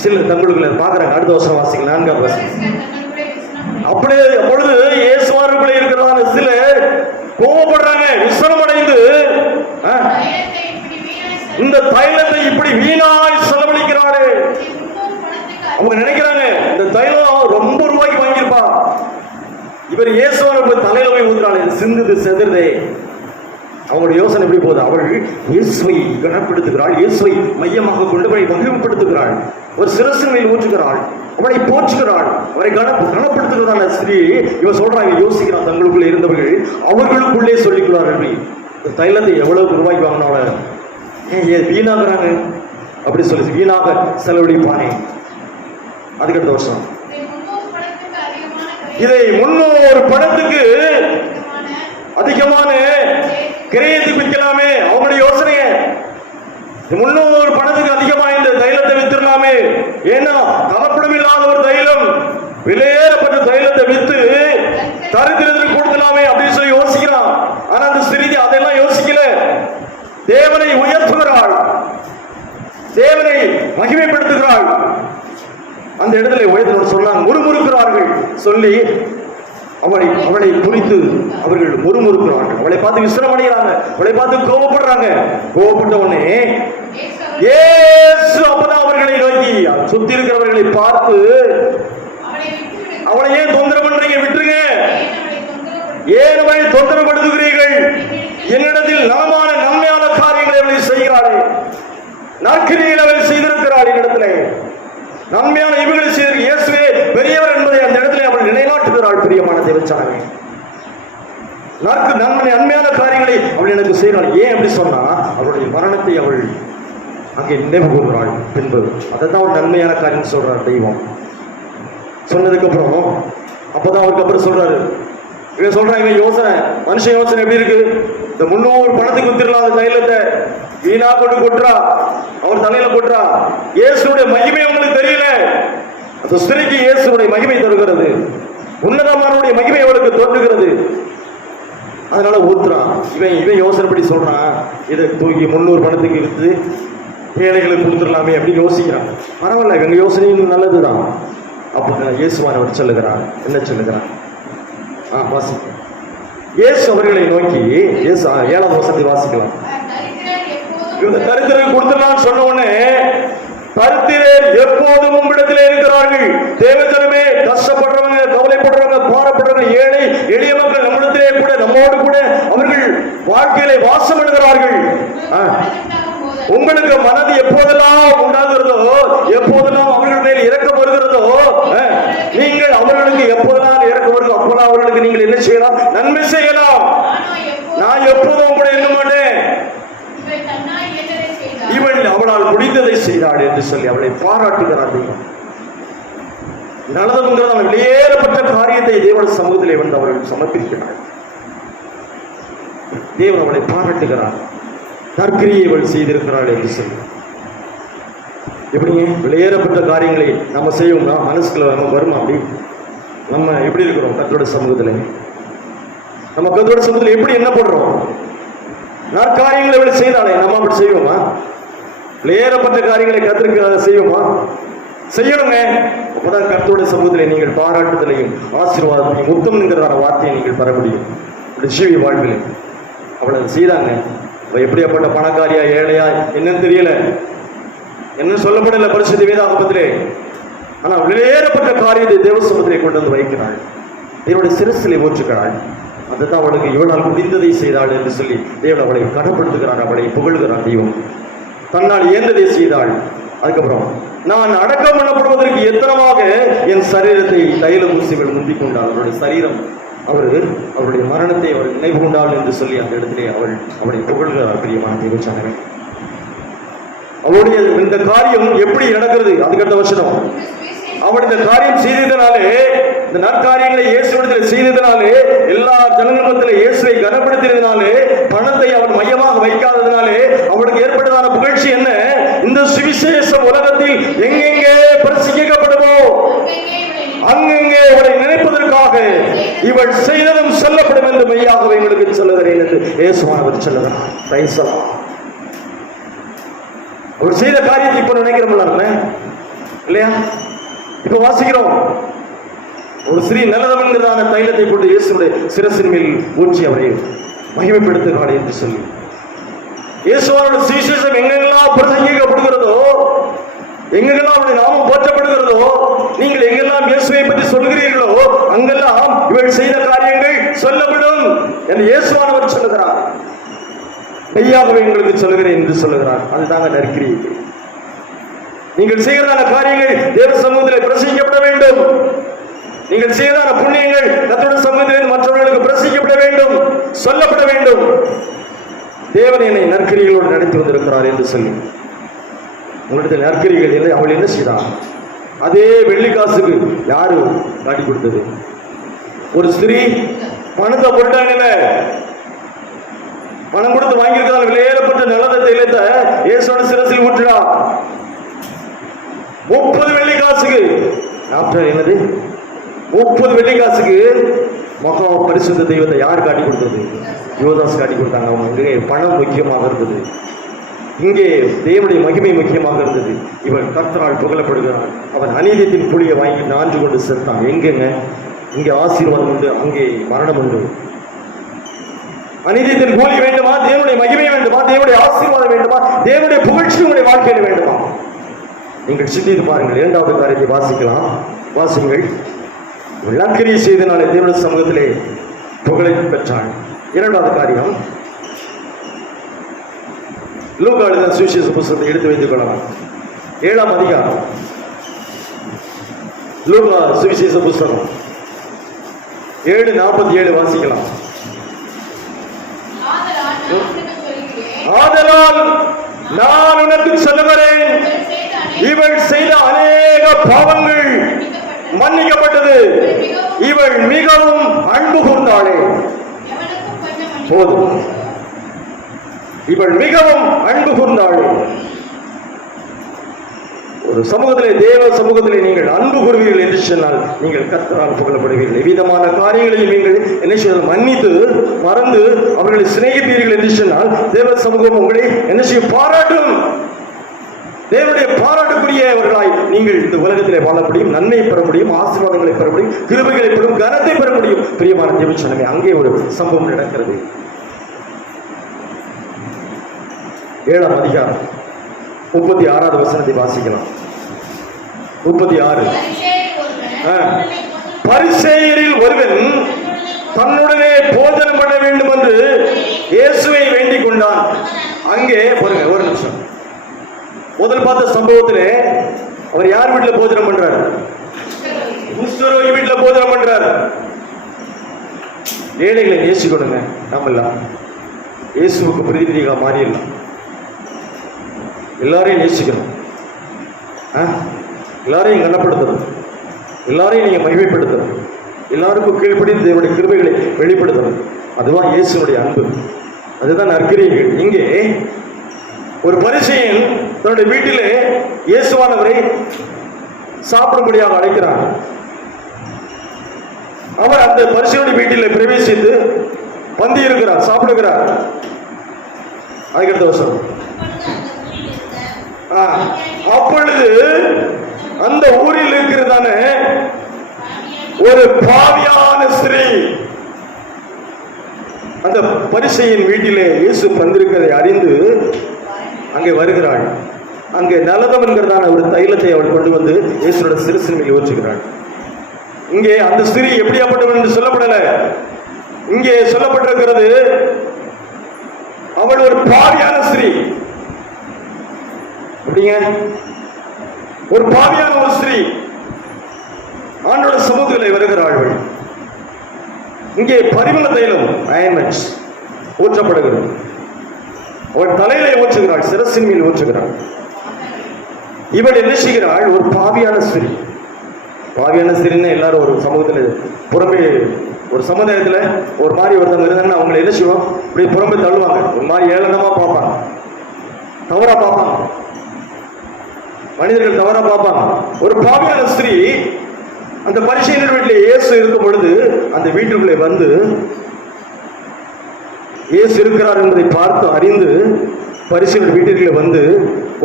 சிலர் தங்களுக்குள்ள பார்க்கறாங்க. அடுத்த வருஷம் வாசிக்கலாம், 4ஆம் வசனம். அப்படியே அப்பொழுது இயேசுவானுக்குள்ளே இருக்கிறதான சிலர் கோபப்படுறாங்க, விசனம் அடைந்து இந்த தைலத்தை இப்படி வீணாய் செலவழிக்கிறாரு. அவங்க நினைக்கிறாங்க இந்த தைலம் ரொம்ப ரூபாய்க்கு வாங்கியிருப்பா, இவர் இயேசுவான தலையில போய் ஊத்துறாள், இது சிந்துது செதுறதே. அவங்களுடைய யோசனை எப்படி போகுது? அவள் இயேசுவை கனப்படுத்துகிறாள், இயேசுவை மையமாக கொண்டு போய் மகிமைப்படுத்துகிறாள், ஒரு சிரசின் மேல் ஊற்றுகிறாள், அவளை போற்றுகிறாள், அவரை கனப்படுத்துகிறதான ஸ்ரீ. இவன் சொல்றாங்க, யோசிக்கிறான், தங்களுக்குள்ளே இருந்தவர்கள் அவர்களுக்குள்ளே சொல்லிக்கிறார்கள், இந்த தைலத்தை எவ்வளவு ரூபாய்க்கு வாங்கினாலும் ஏன் வீணாகிறாங்க அப்படி சொல்லி வீணாக செலவழிப்பானே. அதுக்கடுத்த வருஷம் இதை 300 பணத்துக்கு அதிகமான கிரயத்துக்கு விற்கலாமே. அவங்களுடைய யோசனைய 300 பணத்துக்கு அதிகமா இந்த தைலத்தை வித்துடலாமே. ஏன்னா கலப்படம் இல்லாத ஒரு தைலம், விலையேறப்பட்ட தைலத்தை வித்து தரித்திரத்திற்கு கொடுக்கலாமே அப்படின்னு சொல்லி யோசிக்கிறான். ஆனா அந்த ஸ்திரீ அதெல்லாம் யோசிக்கல. தேவனை உயர்த்துகிறாள், தேவனை மகிமைப்படுத்துகிறாள். அந்த இடத்துல உயர்த்து சொன்னாங்க, முறுமுறுக்கிறார்கள் சொல்லி அவளை குறித்து அவர்கள் முறுமுறுக்கிறார்கள். அவளை பார்த்து விசிரம் அடைகிறாங்க, அவளை பார்த்து கோபப்படுறாங்க. கோபப்பட்ட உடனே இயேசு அப்பதான் அவர்களை நோக்கி சுத்தி இருக்கிறவர்களை பார்த்து, அவளை ஏன் தொந்தரவு பண்றீங்க? விட்டுருங்க. ஏன் அவளை தொந்தரவுபடுத்துகிறீர்கள்? என்னிடத்தில் நலமான நன்மையான காரியங்களை அவளை செய்கிறாளே, நற்கிரிகளை அவள் செய்திருக்கிறாள். என்னிடத்துல நன்மையான இவர்களை செய்து இயேசுவே பெரியவர் என்பதை அந்த இடத்துல அவள் நிலைநாட்டுகிறாள். பிரியமான தேவச்சானே, நன்மையான காரியங்களை அவள் எனக்கு செய்கிறாள். ஏன் அப்படி சொன்னா, அவளுடைய மரணத்தை அவள் அங்கே நினைவு கூறுகிறாள் பின்பு. அதைத்தான் அவள் நன்மையான காரியம் சொல்றார் தெய்வம். சொன்னதுக்கு அப்புறம் அப்பதான் அவருக்கு அப்புறம் சொல்றாரு, இவன் சொல்றான், இவன் யோசனை, மனுஷன் யோசனை எப்படி இருக்கு? இந்த 300 பணத்துக்கு வித்துடலாம் அந்த தைலத்தை, வீணா கொண்டு கொட்டுறா, அவர் தலையில கொட்டுறா. இயேசுடைய மகிமை அவங்களுக்கு தெரியல. அந்த ஸ்திரீக்கு இயேசுடைய மகிமை தருகிறது, உன்னதமானுடைய மகிமை அவளுக்கு தோன்றுகிறது. அதனால ஊத்துறான். இவன் யோசனைப்படி சொல்றான், இதை தூக்கி 300 பணத்துக்கு வித்து ஏழைகளுக்கு கொடுத்துடலாமே அப்படின்னு யோசிக்கிறான். பரவாயில்ல, எங்க யோசனையும் நல்லதுதான். அப்ப இயேசுவானவர் சொல்லுகிறார், என்ன சொல்லுகிறார்? வாசிப்போம். இயேசு அவர்களை நோக்கி, இயேசு 7ஆம் வசனத்தை வாசிக்கலாம். இந்த தரித்திரர்கள் கொடுத்துடலாம்னு சொன்ன உடனே, தரித்திரர் எப்போதும் உம்மிடத்திலே இருக்கிறார்கள். தேவஜனமே, கஷ்டப்படுறவங்க, கவலைப்படுறவங்க, பாரப்படுறவங்க, ஏழை எளிய மக்கள் நம்மிடத்திலே கூட, நம்மோடு கூட அவர்கள் வாழ்க்கையிலே வாசம் பண்ணுகிறார்கள். உங்களுக்கு மனது எப்போதெல்லாம் உண்டாகிறதோ, எப்போதெல்லாம் அவர்கள் மேல் இரக்கம் வருகிறதோ, நீங்கள் அவர்களுக்கு எப்போதெல்லாம் இரக்கம் வருதோ அப்போதான் அவர்களுக்கு நீங்கள் என்ன செய்யலாம்? நன்மை செய்யலாம். நான் எப்போதும் கூட இருக்க மாட்டேன், இவள் அவளால் முடிந்ததை செய்தாள் என்று சொல்லி அவளை பாராட்டுகிறார். நல்லதுங்கிறது வெளியேறப்பட்ட காரியத்தை தேவன் சமூகத்திலே வந்து அவர்கள் சமர்ப்பிக்கிறார். தேவன் அவளை பாராட்டுகிறார். நற்கிரியை இவள் செய்திருக்கிறாள் என்று சொல்லி. எப்படிங்க வெளியேறப்பட்ட காரியங்களை நம்ம செய்வோம்னா மனசுக்குள்ள நம்ம வருமா? அப்படி நம்ம எப்படி இருக்கிறோம் கர்த்தருடைய சமூகத்தில்? நம்ம கர்த்தருடைய சமூகத்தில் எப்படி என்ன பண்றோம்? நற்காரியங்களை இவள் செய்தாலே நம்ம அப்படி செய்வோமா? வெளியேறப்பட்ட காரியங்களை கர்த்தருக்கு செய்வோமா? செய்யணுங்க. அப்பதான் கர்த்தருடைய சமூகத்தில் நீங்கள் பாராட்டுதலையும் ஆசீர்வாதத்தையும் உத்தம் என்கிறதான வார்த்தையை நீங்கள் பெற முடியும் ஜீவி வாழ்வில். அவளை செய்தாங்க. எப்படியாப்பட்ட பணக்காரியா ஏழையா என்னன்னு தெரியல, என்ன சொல்லப்படல பரிசுத்த வேதாகமத்திலே. ஆனா வெளியேறப்பட்ட காரியத்தை தேவ சமூகத்திலே கொண்டு வந்து வைக்கிறாள், தேவனுடைய சிரசிலே ஊற்றுகிறாள். அதுதான் அவளுக்கு இவளால் முடிந்ததை செய்தாள் என்று சொல்லி தேவன் அவளை கனப்படுத்துகிறார், அவளை புகழ்கிறார். தெய்வம் தன்னால் இயன்றதை செய்தாள். அதுக்கப்புறம் நான் அடக்கம் பண்ணப்படுவதற்கு எத்தனமாக என் சரீரத்தை தைல ஊசிகள் முந்திக் கொண்டாள். அவருடைய சரீரம் அவருடைய மரணத்தை அவள் நினைவு கொண்டாள் என்று சொல்லி அந்த இடத்திலே அவளை புகழ்கிறார். பிரியமான தேவச்சனமே, அவளுடைய இந்த காரியம் எப்படி நடக்கிறது? அதுக்கடுத்த வசனம், அவள் இந்த காரியம் செய்ததினாலே, இந்த நற்காரியங்களை இயேசுவிடத்தில் செய்ததினாலே, எல்லா ஜனங்களிடத்திலே இயேசுவை கனப்படுத்தியதினாலே, பணத்தை அவன் மையமாக வைக்காததினாலே அவளுக்கு ஏற்பட்டதான புகழ்ச்சி என்ன? இந்த சுவிசேஷம் உலகத்தில் எங்கெங்கே பிரசிக்கப்படுமோ அங்கெங்கே அவளை நினைப்பதற்காக இவள் செய்ததும் சொல்லப்படும் என்று மெய்யாகவே எங்களுக்கு சொல்லுகிறேன் என்று இயேசுவானவர் சொல்லுகிறார். அவர் செய்த காரியத்தை இப்ப நினைக்கிறோம்ல இல்லையா? இப்ப வாசிக்கிறோம், ஒரு ஸ்ரீ நல்லதவன்கிறதான தைலத்தை கொண்டு இயேசுடைய சிரசின் மேல் ஊற்றி அவரை மகிமைப்படுத்துகிறாள் என்று சொல்லி, இயேசுவானோட சுவிசேஷம் எங்கெல்லாம் பிரசங்கிக்கப்படுகிறதோ, எங்கெல்லாம் அவருடைய நாமம் போற்றப்படுகிறதோ, நீங்கள் எங்கெல்லாம் இயேசுவை பற்றி சொல்லுகிறீர்களோ அங்கெல்லாம் இவள் செய்த காரியங்கள் சொல்லப்படும் என்று இயேசுவானவர் சொல்லுகிறார். மெய்யாகவே உங்களுக்கு சொல்லுகிறேன் என்று சொல்லுகிறார். அதுதாங்க நற்கிரியை. நீங்கள் செய்கிறதான காரியங்கள் தேவ சமூகத்தில் பிரசங்கிக்கப்பட வேண்டும். நீங்கள் செய்கிறதான புண்ணியங்கள் கர்த்தருடைய சமூகத்தில் மற்றவர்களுக்கு பிரசங்கிக்கப்பட வேண்டும், சொல்லப்பட வேண்டும். தேவன் என்னை நற்கிரிகளோடு நடத்தி வந்திருக்கிறார் என்று சொல்லி உங்களிடத்தில் நற்கிரிகள் இல்லை. அவள் என்ன செய்தார்? அதே வெள்ளிக்காசுக்கு யாரு காட்டி கொடுத்தது? ஒரு ஸ்திரீ பணத்தை போட்டாங்கல்ல, பணம் கொடுத்து வாங்கியிருக்கிறார். வெளியேறப்பட்ட நிலத்தை தைலத்தை இயேசுவோட சிரசில் ஊற்றுறா. 30 வெள்ளிக்காசுக்கு என்னது? 30 வெள்ளிக்காசுக்கு மகா பரிசுத்த தெய்வத்தை யார் காட்டி கொடுத்தது? யோதாஸ் காட்டி கொடுத்தாங்க. அவங்க பணம் முக்கியமாக இருந்தது, இங்கே தேவனுடைய மகிமை முக்கியமாக இருந்தது. இவன் கர்த்தரால் புகழப்படுகிறான். அவன் அநீதியத்தின் புளியை வாங்கி நான்கு கொண்டு செத்தான். எங்கெங்க? இங்கே ஆசீர்வாதம் உண்டு, அங்கே மரணம் உண்டு. அநீதியத்தின் கூலி வேண்டுமா? தேவனுடைய மகிமை வேண்டுமா? தேவனுடைய ஆசீர்வாதம் வேண்டுமா? தேவனுடைய புகழ்ச்சி உங்களுடைய வாழ்க்கையில் வேண்டுமா? நீங்கள் சிந்தித்து பாருங்கள். 2வது காரியத்தை வாசிக்கலாம், வாசிங்கள். நற்கிரியை செய்தனாலே தேவனுடைய சமூகத்திலே புகழை பெற்றாள். 2வது காரியம், லூக்கா எழுதின சுவிசேஷ புத்தகத்தை எடுத்து வைத்துக் கொள்ளலாம். 7ஆம் அதிகாரம் லூக்கா சுவிசேஷ புத்தகம் 7:47 வாசிக்கலாம். ஆதலால் நான் உனக்கு சொல்லுகிறேன், இவள் செய்த அநேக பாவங்கள் மன்னிக்கப்பட்டது. இவள் மிகவும் அன்பு கூர்ந்தாளே. போதும். இவள் மிகவும் அன்பு கூர்ந்தாளே. ஒரு சமூகத்திலே, தேவ சமூகத்திலே நீங்கள் அன்பு கூறுவீர்கள் என்று சொன்னால் நீங்கள் கர்த்தரால் புகழப்படுவீர்கள். எவ்விதமான காரியங்களையும் நீங்கள் என்ன செய்தால் மன்னித்து மறந்து அவர்களை சிநேகிப்பீர்கள் என்று சொன்னால் தேவ சமூகம் உங்களை என்ன செய்யும்? பாராட்டும். தேவனுடைய பாராட்டுக்குரியவர்களாய் நீங்கள் இந்த உலகத்திலே வாழ முடியும், நன்மை பெற முடியும், ஆசீர்வாதங்களை பெற முடியும், கிருபைகளை பெறும், கனத்தை பெற முடியும். பிரியமான தேவச்சனமே, அங்கே ஒரு சம்பவம் நடக்கிறது. 7ஆம் அதிகாரம் 36வது வசனத்தை வாசிக்கலாம். 36. பரிசேயரில் ஒருவன் தன்னுடனே போஜனம் பண்ண வேண்டும் என்று இயேசுவை வேண்டிக் கொண்டான். அங்கே பாருங்க, ஒரு நிமிஷம். முதல் பார்த்த சம்பவத்திலே அவர் யார் வீட்டுல போஜனம் பண்றாரு? குஷ்டரோகி வீட்டுல போஜனம் பண்றாரு. ஏழைகளை நேசிக்கணுங்க. நாம எல்லாம் இயேசுவுக்கு பிரதிநிதிகளாக மாறிடலாம். எல்லாரையும் நேசிக்கணும், எல்லாரையும் கனப்படுத்தணும், எல்லாரையும் நீங்க மகிமைப்படுத்தணும், எல்லாருக்கும் கீழ்ப்படிந்து தேவனுடைய கிருபைகளை வெளிப்படுத்தணும். அதுதான் இயேசுனுடைய அன்பு, அதுதான் நற்கிரியைகள். இங்கே ஒரு பரிசேயன் தன்னுடைய வீட்டிலே இயேசுவானவரை சாப்பிடும்படியாக அழைக்கிறார். அவர் அந்த பரிசேயனுடைய வீட்டிலே பிரவேசித்து பந்தி இருக்கிறார், சாப்பிடுகிறார். அதுக்கடுத்த வருஷம் அப்பொழுது அந்த ஊரில் இருக்கிறதான ஒரு பாவியான ஸ்திரீ அந்த பரிசேயன் வீட்டிலே இயேசு வந்திருக்கிறதை அறிந்து அங்கே வருகிறாள். அங்கே நலதம் என்கிறதான ஒரு தைலத்தை அவள் கொண்டு வந்து இயேசுவோட சிறுசின் மேல் ஊற்றுகிறாள். இங்கே அந்த ஸ்திரீ எப்படியாப்பட்டவள் என்று சொல்லப்படல. இங்கே சொல்லப்பட்டிருக்கிறது அவள் ஒரு பாவியான ஸ்திரீ. அப்படிங்க, ஒரு பாவியான ஒரு ஸ்திரீ ஆண்டோட சமூகத்தில் வருகிறாள். இங்கே பரிமள தைலம் ஆயின்மென்ட்ஸ் ஊற்றப்படுகிறது. அவள் தலையிலே ஊற்றுகிறாள், சிரசின் மேல் ஊற்றுகிறாள். இவள் என்ன செய்கிறாள்? ஒரு பாவியான ஸ்திரீ. பாவியான ஸ்திரீன்னு எல்லாரும் ஒரு சமூகத்தில் புறம்பே, ஒரு சமுதாயத்தில் ஒரு மாதிரி ஒருத்தவங்க இருந்தாங்கன்னா அவங்களை என்ன செய்வோம்? இப்படி புறம்பே தள்ளுவாங்க, ஒரு மாதிரி ஏளனமா பார்ப்பாங்க, தவறா பார்ப்பாங்க, மனிதர்கள் தவறா பார்ப்பாங்க. ஒரு பாவியான ஸ்திரீ அந்த பரிசேயன் வீட்டில் இயேசு இருக்கும் பொழுது அந்த வீட்டுக்குள்ளே வந்து இயேசு இருக்கிறார் என்பதை பார்த்து அறிந்து பரிசேயன் வீட்டிற்குள்ளே வந்து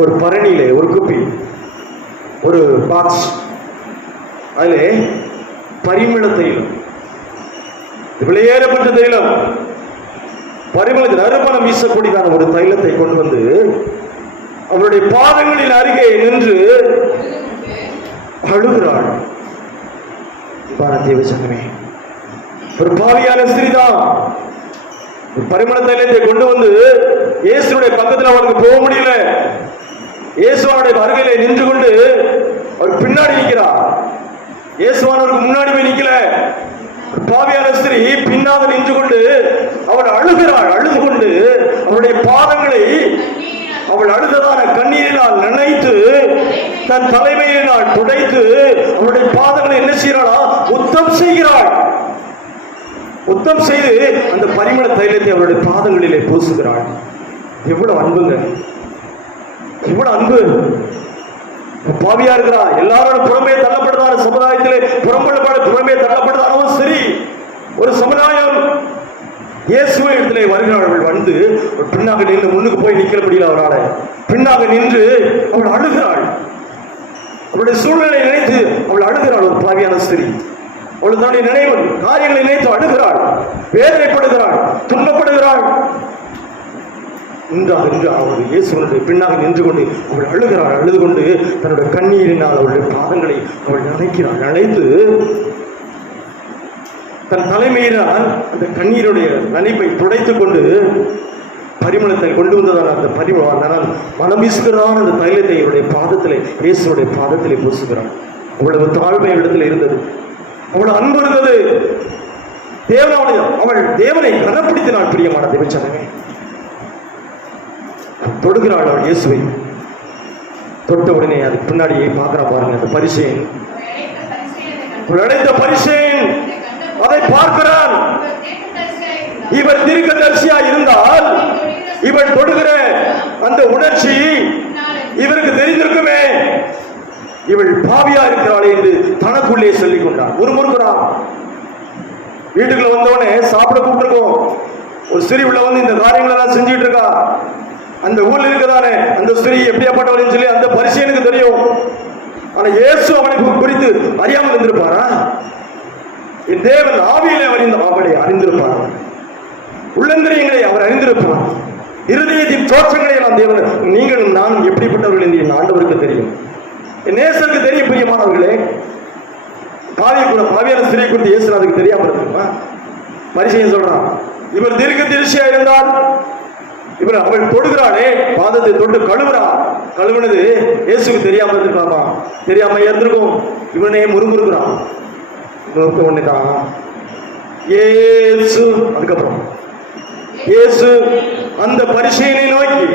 ஒரு பரணியிலே ஒரு குப்பி, ஒரு பாக்ஸ், அதிலே பரிமள தைலம், விலையேறப்பட்ட தைலம், பரிமளத்தில் நறுமணம் வீசக்கூடியதான ஒரு தைலத்தை கொண்டு வந்து அவருடைய பாதங்களின் அருகே நின்று அழுகிறாள். தேவசங்கமே, ஒரு பாவியான ஸ்திரீதான் ஒரு பரிமள தைலத்தை கொண்டு வந்து இயேசுடைய பக்கத்தில் அவனுக்கு போக முடியல. இயேசுவானுடைய அருகிலே நின்று கொண்டு அவர் பின்னாடி நிற்கிறார். இயேசுவானவருக்கு முன்னாடி போய் நிக்கல. பாவியான ஸ்திரீ பின்னாக நின்று கொண்டு அவள் அழுகிறாள். அழுது கொண்டு அவருடைய பாதங்களை அவள் அழுததான கண்ணீரினால் நினைத்து தன் தலைமையினால் துடைத்து அவருடைய பாதங்களை என்ன செய்யறாளா? உத்தம் செய்கிறாள். உத்தம் செய்து அந்த பரிமள தைலத்தை அவருடைய பாதங்களிலே பூசுகிறாள். எவ்வளவு அன்புங்க, எவ்வளவு அன்பு! பாவியா இருக்கிறா, எல்லாரோட புறமே தள்ளப்படுதான சமுதாயத்திலே புறமே தள்ளப்படுதானவும் சரி, ஒரு சமுதாயம் இயேசுவை இடத்திலே வருகிறார்கள். வந்து பின்னாக நின்று முன்னுக்கு போய் நிற்க முடியல. அவரால் பின்னாக நின்று அவள் அழுகிறாள். அவளுடைய சூழ்நிலை நினைத்து அவள் அழுகிறாள். ஒரு பாவியான ஸ்திரீ அவள் தன்னுடைய நினைவு காரியங்களை நினைத்து அழுகிறாள், வேதனைப்படுகிறாள், துன்பப்படுகிறாள். அவருடைய இயேசுவனுடைய பின்னாக நின்று கொண்டு அவள் அழுகிறாள். அழுது கொண்டு தன்னுடைய கண்ணீரினால் அவளுடைய பாதங்களை அவள் நினைக்கிறாள். நினைத்து தன் தலைமையினால் அந்த கண்ணீருடைய நனைப்பை துடைத்துக் கொண்டு பரிமளத்தை கொண்டு வந்ததால் அந்த பரிமளம் மனம் வீசுகிறதான அந்த தைலத்தை அவருடைய பாதத்திலே, இயேசுடைய பாதத்திலே பூசுகிறாள். அவ்வளவு தாழ்மை இடத்தில் இருந்தது, அவ்வளவு அன்பு இருந்தது. அவள் தேவனை கனப்படுத்தினாள். பிரியமான தேவச்சனமே, தொடுகிறாள். அவள் இயேசுவை தொட்ட உடனே அது பின்னாடியே பார்க்கிறா பாருங்க. அந்த பரிசேயன் அடைந்த பரிசேயன் அதை பார்க்கிறான். இவர் தீர்க்கதரிசியா இருந்தால் இவள் தொடுகிற அந்த உணர்ச்சி இவருக்கு தெரிந்திருக்குமே, இவள் பாவியா இருக்கிறாளே என்று தனக்குள்ளே சொல்லிக் கொண்டான். முறுமுறுக்கிறான். வீட்டுக்குள்ள வந்தவனே சாப்பிட கூப்பிட்டுருக்கோம். ஒரு ஸ்திரீ உள்ள வந்து இந்த காரியங்கள் எல்லாம் செஞ்சுட்டு இருக்கா. அந்த ஊர்ல இருக்கதானே அந்த ஸ்திரீ எப்படியாப்பட்டவள் சொல்லி அந்த பரிசேயனுக்கு தெரியும். ஆனா இயேசு அவனை குறித்து அறியாமல் இருந்திருப்பாரா? என் தேவன் ஆவியிலே அவளை அறிந்திருப்பார். உள்ளந்திரியங்களை அவர் அறிந்திருப்பார். இருதயத்தின் தோற்றங்களை எல்லாம் தேவன் நீங்களும் நானும் எப்படிப்பட்டவர்கள் என்று என் ஆண்டவருக்கு தெரியும். என் நேசருக்கு தெரியும். பிரியமானவர்களே, பாவியான ஸ்திரீ குறித்து இயேசு அதுக்கு தெரியாம இருக்குமா? பரிசேயன் சொல்றான், இவர் தீர்க்கதரிசியா இருந்தால் இவர் அவள் தொடுகிறாளே, பாதத்தை தொட்டு கழுவுறா. கழுவுனது இயேசுக்கு தெரியாம இருந்திருக்கலாமா? தெரியாம இருந்திருக்கும். இவனே முறுமுறுக்கிறான். ஒண்ணுதான் இயேசு. அதுக்கப்புறம் இயேசு அந்த பரிசேயனை நோக்கி,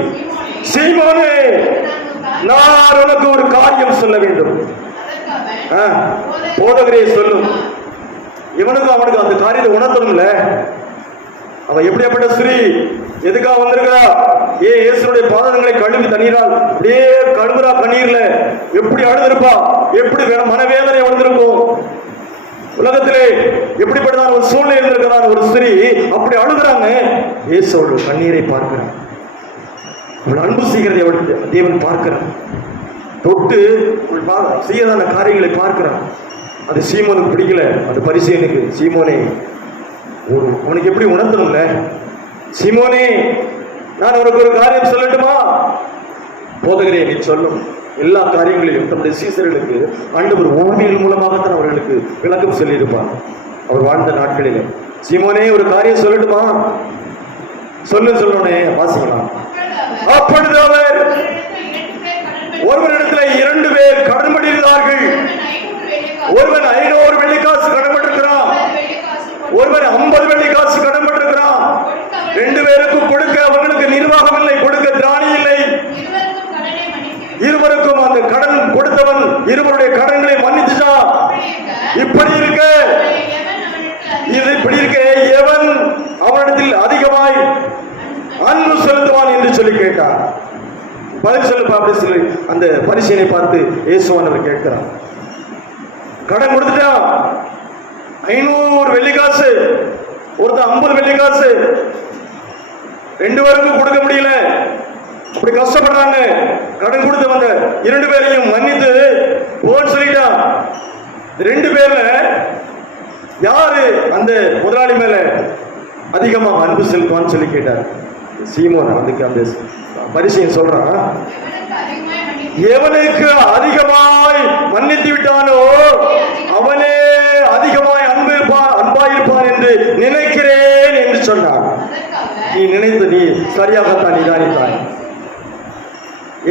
சீமோனே, நான் உனக்கு ஒரு காரியம் சொல்ல வேண்டும். போதகரே சொல்லும். இவனுக்கு அவனுக்கு அந்த காரியத்தை உணர்த்தணும்ல. அவன் எப்படியாப்பட்ட ஸ்திரீ, எதுக்காக வந்திருக்கிறா? இயேசுடைய பாதங்களை கழுவி தண்ணீரால் அப்படியே கழுவுறா. கண்ணீர்ல எப்படி அழுந்திருப்பா, எப்படி மனவேதனை வந்திருக்கும். உலகத்திலே எப்படிப்பட்டதான ஒரு சூழ்நிலை இருந்திருக்கிறதான ஒரு ஸ்திரீ அப்படி அழுகிறாங்க. இயேசுவோட கண்ணீரை பார்க்கிறான். அவள் அன்பு செய்கிறதை அவள் தேவன் பார்க்கிறான். தொட்டு செய்யதான காரியங்களை பார்க்கிறான். அது சீமோனுக்கு பிடிக்கல. அது பரிசேயனுக்கு, சீமோனே, உனக்கு எப்படி உணர்த்தணும்ல? சீமோனே, நான் உனக்கு ஒரு காரியம் சொல்லட்டுமா? போதகரே, நீ சொல்லும். எல்லா காரியங்களையும் தம்முடைய சீசர்களுக்கு ஆண்டவர் ஓவியல் மூலமாகத்தான் அவர்களுக்கு விளக்கம் சொல்லியிருப்பார் அவர் வாழ்ந்த நாட்களிலே. சீமோனே, ஒரு காரியம் சொல்லட்டுமா? சொல்லணுனே வாசிக்கலாம். அப்பொழுது அவர், ஒருவரிடத்துல 2 பேர் கடன்பட்டிருந்தார்கள். ஒருவன் 500 வெள்ளிக்காசு கடன்பட்டிருக்கிறான். ஒருவன் 50 வெள்ளிக்காசு கடன்பட்டிருக்கிறான். 2 பேருக்கும் கொடுக்க அவர்களுக்கு நிர்வாகம் இல்லை, கொடுக்க திராணி இல்லை. இருவருக்கும் அந்த கடன் கொடுத்தவன் இருவருடைய கடன்களை மன்னிச்சுட்டான். இப்படி இருக்க எவன் அவனிடத்தில் அதிகமாய் அன்பு செலுத்துவான் என்று சொல்லி கேட்டார். பதில் சொல்லுப்பா அப்படின்னு சொல்லி அந்த பரிசேயனை பார்த்து இயேசுவானவர் கேட்கிறார். கடன் கொடுத்துட்டான். 500 வெள்ளிக்காசு, ஒருத்தன் 50 வெள்ளிக்காசு. 2 பேருக்கும் கொடுக்க முடியல. அப்படி கஷ்டப்படுறாங்க. கடன் கொடுத்து வந்த 2 பேரையும் மன்னித்து போன்னு சொல்லிட்டான். 2 பேர்ல யாரு அந்த முதலாளி மேல அதிகமா அன்பு செலுத்துவான்னு சொல்லி கேட்டார். சீமோன். அதுக்கு அந்த பரிசேயன் சொல்றான், எவனுக்கு அதிகமாய் மன்னித்து விட்டானோ அவனே அதிகமாய் அன்பாயிருப்பான் என்று நினைக்கிறேன் என்று சொன்னான். நீ நினைத்து நீ சரியாகத்தான் நிதானித்தாய்.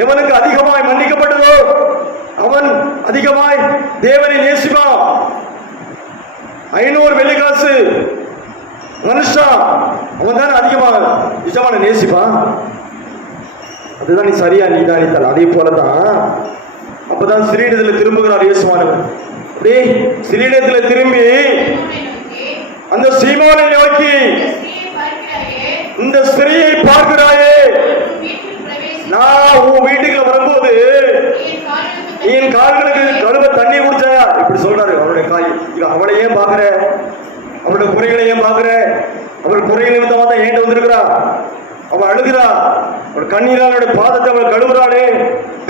எவனுக்கு அதிகமாய் மன்னிக்கப்பட்டதோ அவன் அதிகமாய் தேவனை நேசிப்பான். 500 வெள்ளிக்காசு மனுஷா, அவன் தான் அதிகமா நிஜமான நேசிப்பான். அதுதான் நீ சரியா நிதானித்தால். அதே போலதான் அப்பதான் சிறீடத்துல திரும்புகிறார் இயேசுவானவர். அப்படியே சிறீடத்துல திரும்பி அந்த சீமோனை நோக்கி, இந்த ஸ்திரீயை பார்க்கிறாயே, நான் உன் வீட்டுக்குள்ள வரும்போது என் கால்களுக்கு கழுவ தண்ணி குடிச்சாயா? இப்படி சொல்றாரு. அவருடைய காய், அவளை ஏன் பாக்குற? அவருடைய குறைகளை ஏன் பாக்குற? அவள் குறைகள் நிமித்தமா தான் ஏன் வந்திருக்கிறா. அவள் அழுகிறா. அவள் கண்ணீராளுடைய பாதத்தை அவள் கழுவுறாளே,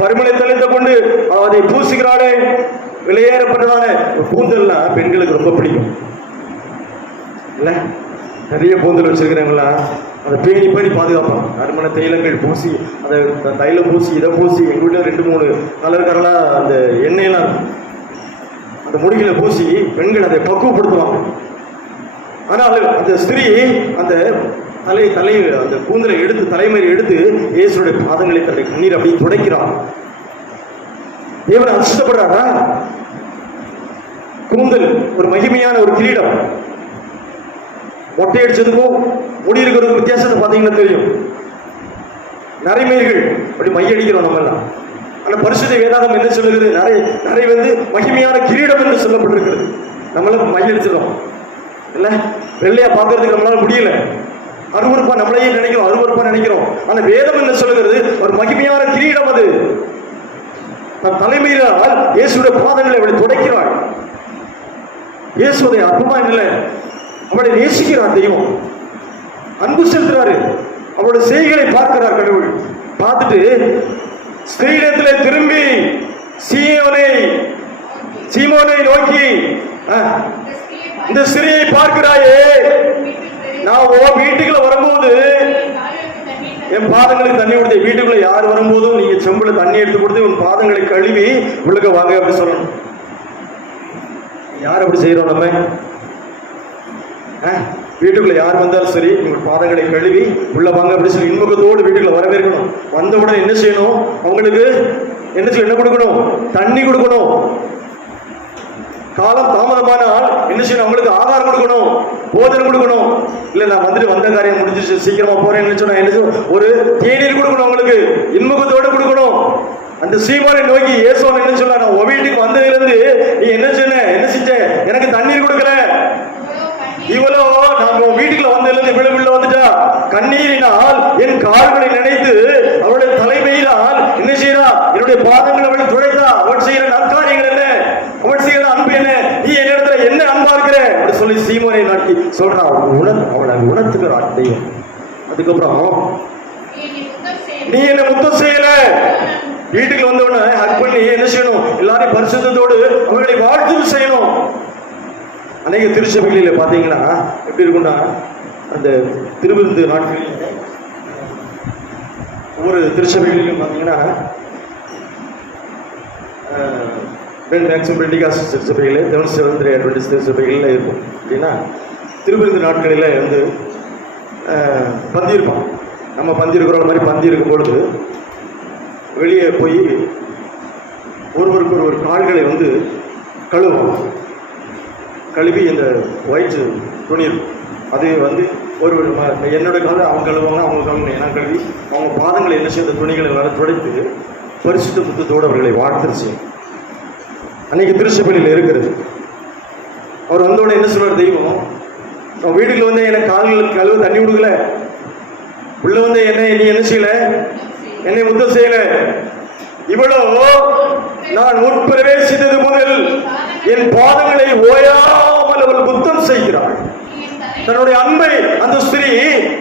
பருமலை தெளித்து கொண்டு அதை பூசிக்கிறாளே. வெளியேறப்பட்டதான கூந்தல்னா பெண்களுக்கு ரொம்ப பிடிக்கும் இல்ல? நிறைய கூந்தல் வச்சிருக்கிறவங்களா அதை பேணி பேணி பாதுகாப்பாங்க. நறுமண தைலங்கள் பூசி, அதை தைலம் பூசி, இதை பூசி. எங்க வீட்டில் 2-3 கலர்களா அந்த எண்ணெயெல்லாம் அந்த முடிகளை பூசி பெண்கள் அதை பக்குவப்படுத்துவாங்க. ஆனால் அந்த ஸ்திரீ அந்த அந்த கூந்தலை எடுத்து தலைமையை எடுத்து இயேசுடைய பாதங்களை தன்னை கண்ணீர் அப்படி துடைக்கிறான். தேவன் அசுத்தப்படுறாரா? கூந்தல் ஒரு மகிமையான ஒரு கிரீடம். மொட்டை அடிச்சதுக்கும் முடி இருக்கிறதுக்கு வித்தியாசத்தை பார்த்தீங்கன்னா தெரியும். நரைமேர்கள் அப்படி மையடிக்கிறோம் நம்ம எல்லாம். அந்த பரிசுத்த வேதாகம் என்ன சொல்லுகிறது? நிறைய வந்து மகிமையான கிரீடம் என்று சொல்லப்பட்டிருக்கிறது. நம்மளும் மையடிச்சிடும் இல்ல, வெள்ளையா பார்க்கறதுக்கு நம்மளால முடியல, அருவருப்பா நம்மளையே நினைக்கிறோம், அருவருப்பா நினைக்கிறோம். ஆனா வேதம் என்ன சொல்லுகிறது? ஒரு மகிமையான கிரீடம் அது. தன் தலைமையினால் இயேசுடைய பாதங்களை அவளை துடைக்கிறாள். இயேசுடைய அற்புதமா இல்லை, அவளை நேசிக்கிறார் தெய்வம், அன்பு செலுத்துறாரு. அவளுடைய செய்களை பார்க்கிறார் கடவுள். பார்த்துட்டு ஸ்திரீயிடத்திலே திரும்பி சீமோனை நோக்கி, இந்த ஸ்திரீயை பார்க்கிறாயே, நான் வீட்டுக்குள்ள வரும்போது என் பாதங்களுக்கு தண்ணி கொடுத்து, வீட்டுக்குள்ள யார் வரும்போதும் நீங்க செம்புல தண்ணி எடுத்து கொடுத்து உன் பாதங்களை கழுவி உள்ளுக்க வாங்க அப்படி சொல்லணும். யார் அப்படி செய்யறோம் நம்ம? வீட்டுக்குள்ள யார் வந்தாலும் சரி, உங்கள் பாதங்களை கழுவி உள்ள வாங்க அப்படி சொல்லி இன்முகத்தோடு வீட்டுக்குள்ள வரவேற்கணும். வந்தவுடன் என்ன செய்யணும்? அவங்களுக்கு என்ன கொடுக்கணும்? தண்ணி கொடுக்கணும். காலம் தாமதமானால் என்ன செய்யணும்? அவங்களுக்கு ஆகாரம் கொடுக்கணும், போதனை கொடுக்கணும். இல்ல நான் வந்துட்டு வந்த காரியம் முடிஞ்சிச்சு சீக்கிரமா போறேன்னு சொன்னா என்ன செய்யணும்? ஒரு தேநீர் கொடுக்கணும், அவங்களுக்கு இன்முகத்தோடு கொடுக்கணும். அந்த சீமோனை நோக்கி இயேசுவன் என்ன சொல்ல, நான் உன் வீட்டுக்கு வந்ததுல இருந்து நீ என்ன செஞ்ச? எனக்கு தண்ணீர் கொடுக்கல. இவளோ நான் உன் வீட்டுக்குள்ள வந்ததுல இருந்து விழுவில்ல வந்துட்டா, கண்ணீரினால் என் கால்களை நினைத்து அவளுடைய தலைமையினால் என்ன செய்யறா? என்னுடைய பாதங்களை அவள் துடைத்தா. அவள் செய்யற நற்காரியங்கள் என்ன? அவள் செய்யற அன்பு என்ன? நீ என்னிடத்துல என்ன அன்பா இருக்கிற அப்படி சொல்லி சீமோனை நாட்டி சொல்றான். அவளை உணர்த்துக்கிறான் தெய்வம். அதுக்கப்புறம் நீ என்ன முத்தம் செய்யல, வீட்டுக்கு வந்தவன ஹக் பண்ணி என்ன செய்யணும்? எல்லாரையும் பரிசுத்தத்தோடு அவர்களை வாழ்த்து செய்யணும். அநேக திருச்சபைகளில பாத்தீங்கன்னா எப்படி இருக்கும்னா, அந்த திருவிருந்து நாட்களில் ஒவ்வொரு திருச்சபைகளிலும் பாத்தீங்கன்னா மேக்சிமம் பெண்டிகாஸ்ட் திருச்சபைகளே, செவன்த் அட்வென்டிஸ்ட் திருச்சபைகளில் இருக்கும். அப்படின்னா திருவிருந்து நாட்களில் வந்து பந்தி இருப்பான். நம்ம பந்தி இருக்கிற மாதிரி பந்தி இருக்கும் பொழுது வெளியே போய் ஒருவருக்கு ஒருவர் கால்களை வந்து கழுவுவாங்க. கழுவி இந்த ஒயிட் துணி அது வந்து ஒரு என்னோட காலை அவங்க கழுவாங்க, அவங்க காலை நான் கழுவி அவங்க பாதங்களை என்ன செய்ய துணிகளை வர துடைத்து பரிசுத்த முத்தத்தோடு அவர்களை வாழ்த்துருச்சு. அன்னைக்கு திருச்சபையில் இருக்கிறது. அவர் வந்தோட என்ன சொல்றார்? தெய்வம் அவன் வீட்டுக்குள்ள வந்து எனக்கு கால்களுக்கு கழுவ தண்ணி கொடுக்கல, உள்ள வந்து நீ என்ன செய்யல? என்னை முத்தம் செய்யல. இவ்வளோ நான் உட்பிரவேசித்தது முதல் என் பாதங்களை ஓயாமல் அவள் முத்தம் செய்கிறாள். தன்னுடைய அன்பை அந்த ஸ்திரீ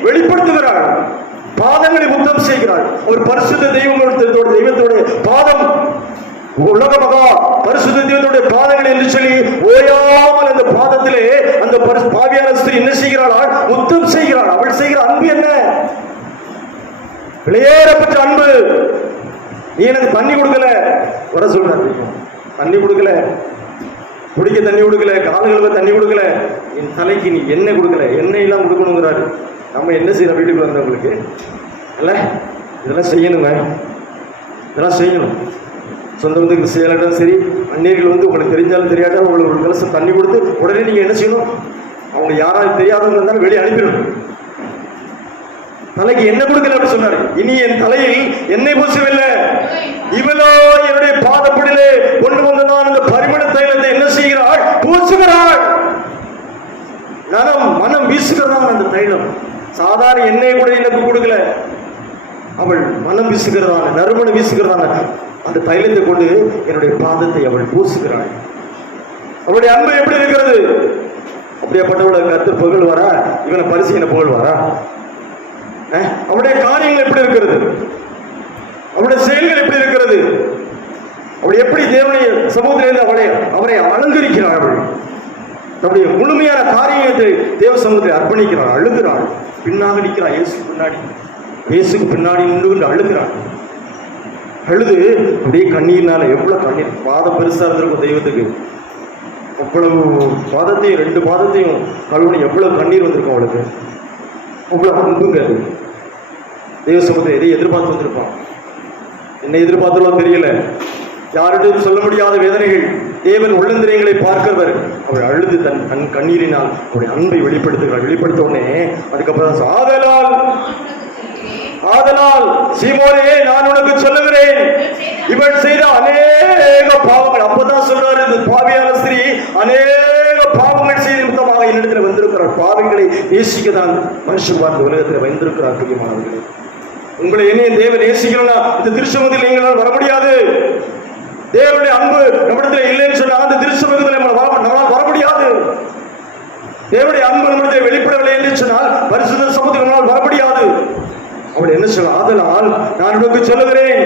வெளிப்படுத்துகிறாள். பாதங்களை முத்தம் செய்கிறாள். ஒரு பரிசுத்த தெய்வத்தோட பாதம், உலக மகா பரிசுத்த தெய்வத்துடைய பாதங்கள் என்று சொல்லி ஓயாமல் அந்த பாதத்திலே அந்த பாவியான ஸ்திரீ என்ன செய்கிறாள்? முத்தம் செய்கிறாள். அவள் செய்கிற அன்பு என்ன? வெளியேறப்பட்ட அன்பு. நீ எனக்கு தண்ணி கொடுக்கல, வர சொல்றாரு. தண்ணி கொடுக்கல, குடிக்க தண்ணி கொடுக்கல, கால்களுக்கு தண்ணி கொடுக்கல, என் தலைக்கு நீ எண்ணெய் கொடுக்கல, எண்ணெய் எல்லாம் கொடுக்கணுங்கிறாரு. நம்ம என்ன செய்யறோம்? வீட்டுக்கு வந்தவங்களுக்கு இல்ல இதெல்லாம் செய்யணுங்க, இதெல்லாம் செய்யணும். சொந்த வந்து செய்யலாம் சரி. அந்நியர்கள் வந்து உங்களுக்கு தெரிஞ்சாலும் தெரியாத உங்களுக்கு ஒரு கலசம் தண்ணி கொடுத்து உடனே நீங்க என்ன செய்யணும்? அவங்க யாராவது தெரியாதவங்க இருந்தாலும் வெளியே அனுப்பிடணும். தலைக்கு என்ன கொடுக்கல அப்படி சொன்னாரு. இனி என் தலையில் எண்ணெய் பூசவில்லை, இவளோ என்னுடைய பாதப்படிலே கொண்டு வந்ததான் இந்த பரிமள தைலத்தை என்ன செய்கிறாள்? பூசுகிறாள். மனம் வீசுகிறதான் அந்த தைலம். சாதாரண எண்ணெய் கூட எனக்கு கொடுக்கல, அவள் மனம் வீசுகிறதான, நறுமணம் வீசுகிறதான அந்த தைலத்தை கொண்டு என்னுடைய பாதத்தை அவள் பூசுகிறாள். அவளுடைய அன்பு எப்படி இருக்கிறது? அப்படியாப்பட்டவளை கர்த்தர் புகழ்வாரா? இவனை பரிசீலனை புகழ்வாரா? அவருடைய காரியங்கள் எப்படி இருக்கிறது? அவருடைய செயல்கள் எப்படி இருக்கிறது? அவள் எப்படி தேவனுடைய சமூகத்திலிருந்து அவரை அலங்கரிக்கிறாள். அவள் நம்முடைய முழுமையான காரியத்தை தேவ சமூகத்தில் அர்ப்பணிக்கிறாள். அழுகிறாள், பின்னாக நிற்கிறாள். இயேசுக்கு பின்னாடி நின்று அழுகிறாள். அழுது அப்படியே கண்ணீர்னால, எவ்வளவு கண்ணீர், பாதம் பெருசா இருந்திருக்கும் தெய்வத்துக்கு. அவ்வளவு பாதத்தையும் 2 பாதத்தையும் கழுவுனி எவ்வளவு கண்ணீர் வந்திருக்கும் அவளுக்கு. அவ்வளவு அன்புங்க. தெய்வ சமூகத்தை எதை எதிர்பார்த்து வந்திருப்பான்? என்ன எதிர்பார்த்தாலும் தெரியல. யார்கிட்டையும் சொல்ல முடியாத வேதனைகள். தேவன் உள்ளந்திரியங்களை பார்க்கிறவர். அவள் அழுது தன் கண்ணீரினால் அவருடைய அன்பை வெளிப்படுத்துகிறாள். வெளிப்படுத்த உடனே அதுக்கப்புறம் ஆதலால் ஆதலால் சீமோனே நான் உனக்கு சொல்லுகிறேன், இவள் செய்த அநேக பாவங்கள். அப்பதான் சொல்றாரு, இந்த பாவியான ஸ்திரீ அநேக பாவங்கள் செய்த நிமித்தமாக என்னிடத்தில் வந்திருக்கிறார். பாவங்களை நேசிக்கதான் மனுஷன் பார்த்த உலகத்தில் வந்திருக்கிறார். பிரியமானவர்களே, உங்களை என்னையும் தேவன் நேசிக்கணும்னா இந்த திருச்சபையில் நீங்கள் வர முடியாது. தேவனுடைய அன்பு நம்மிடத்தில் இல்லைன்னு சொன்னா அந்த திருச்சபையில் நம்மளால் வர முடியாது. தேவனுடைய அன்பு நம்மிடத்தில் வெளிப்படவில்லை என்று சொன்னால் பரிசுத்த சமூகத்தில் நம்மளால் வர முடியாது. அவள் என்ன சொல்ல, ஆதலால் நான் உனக்கு சொல்லுகிறேன்,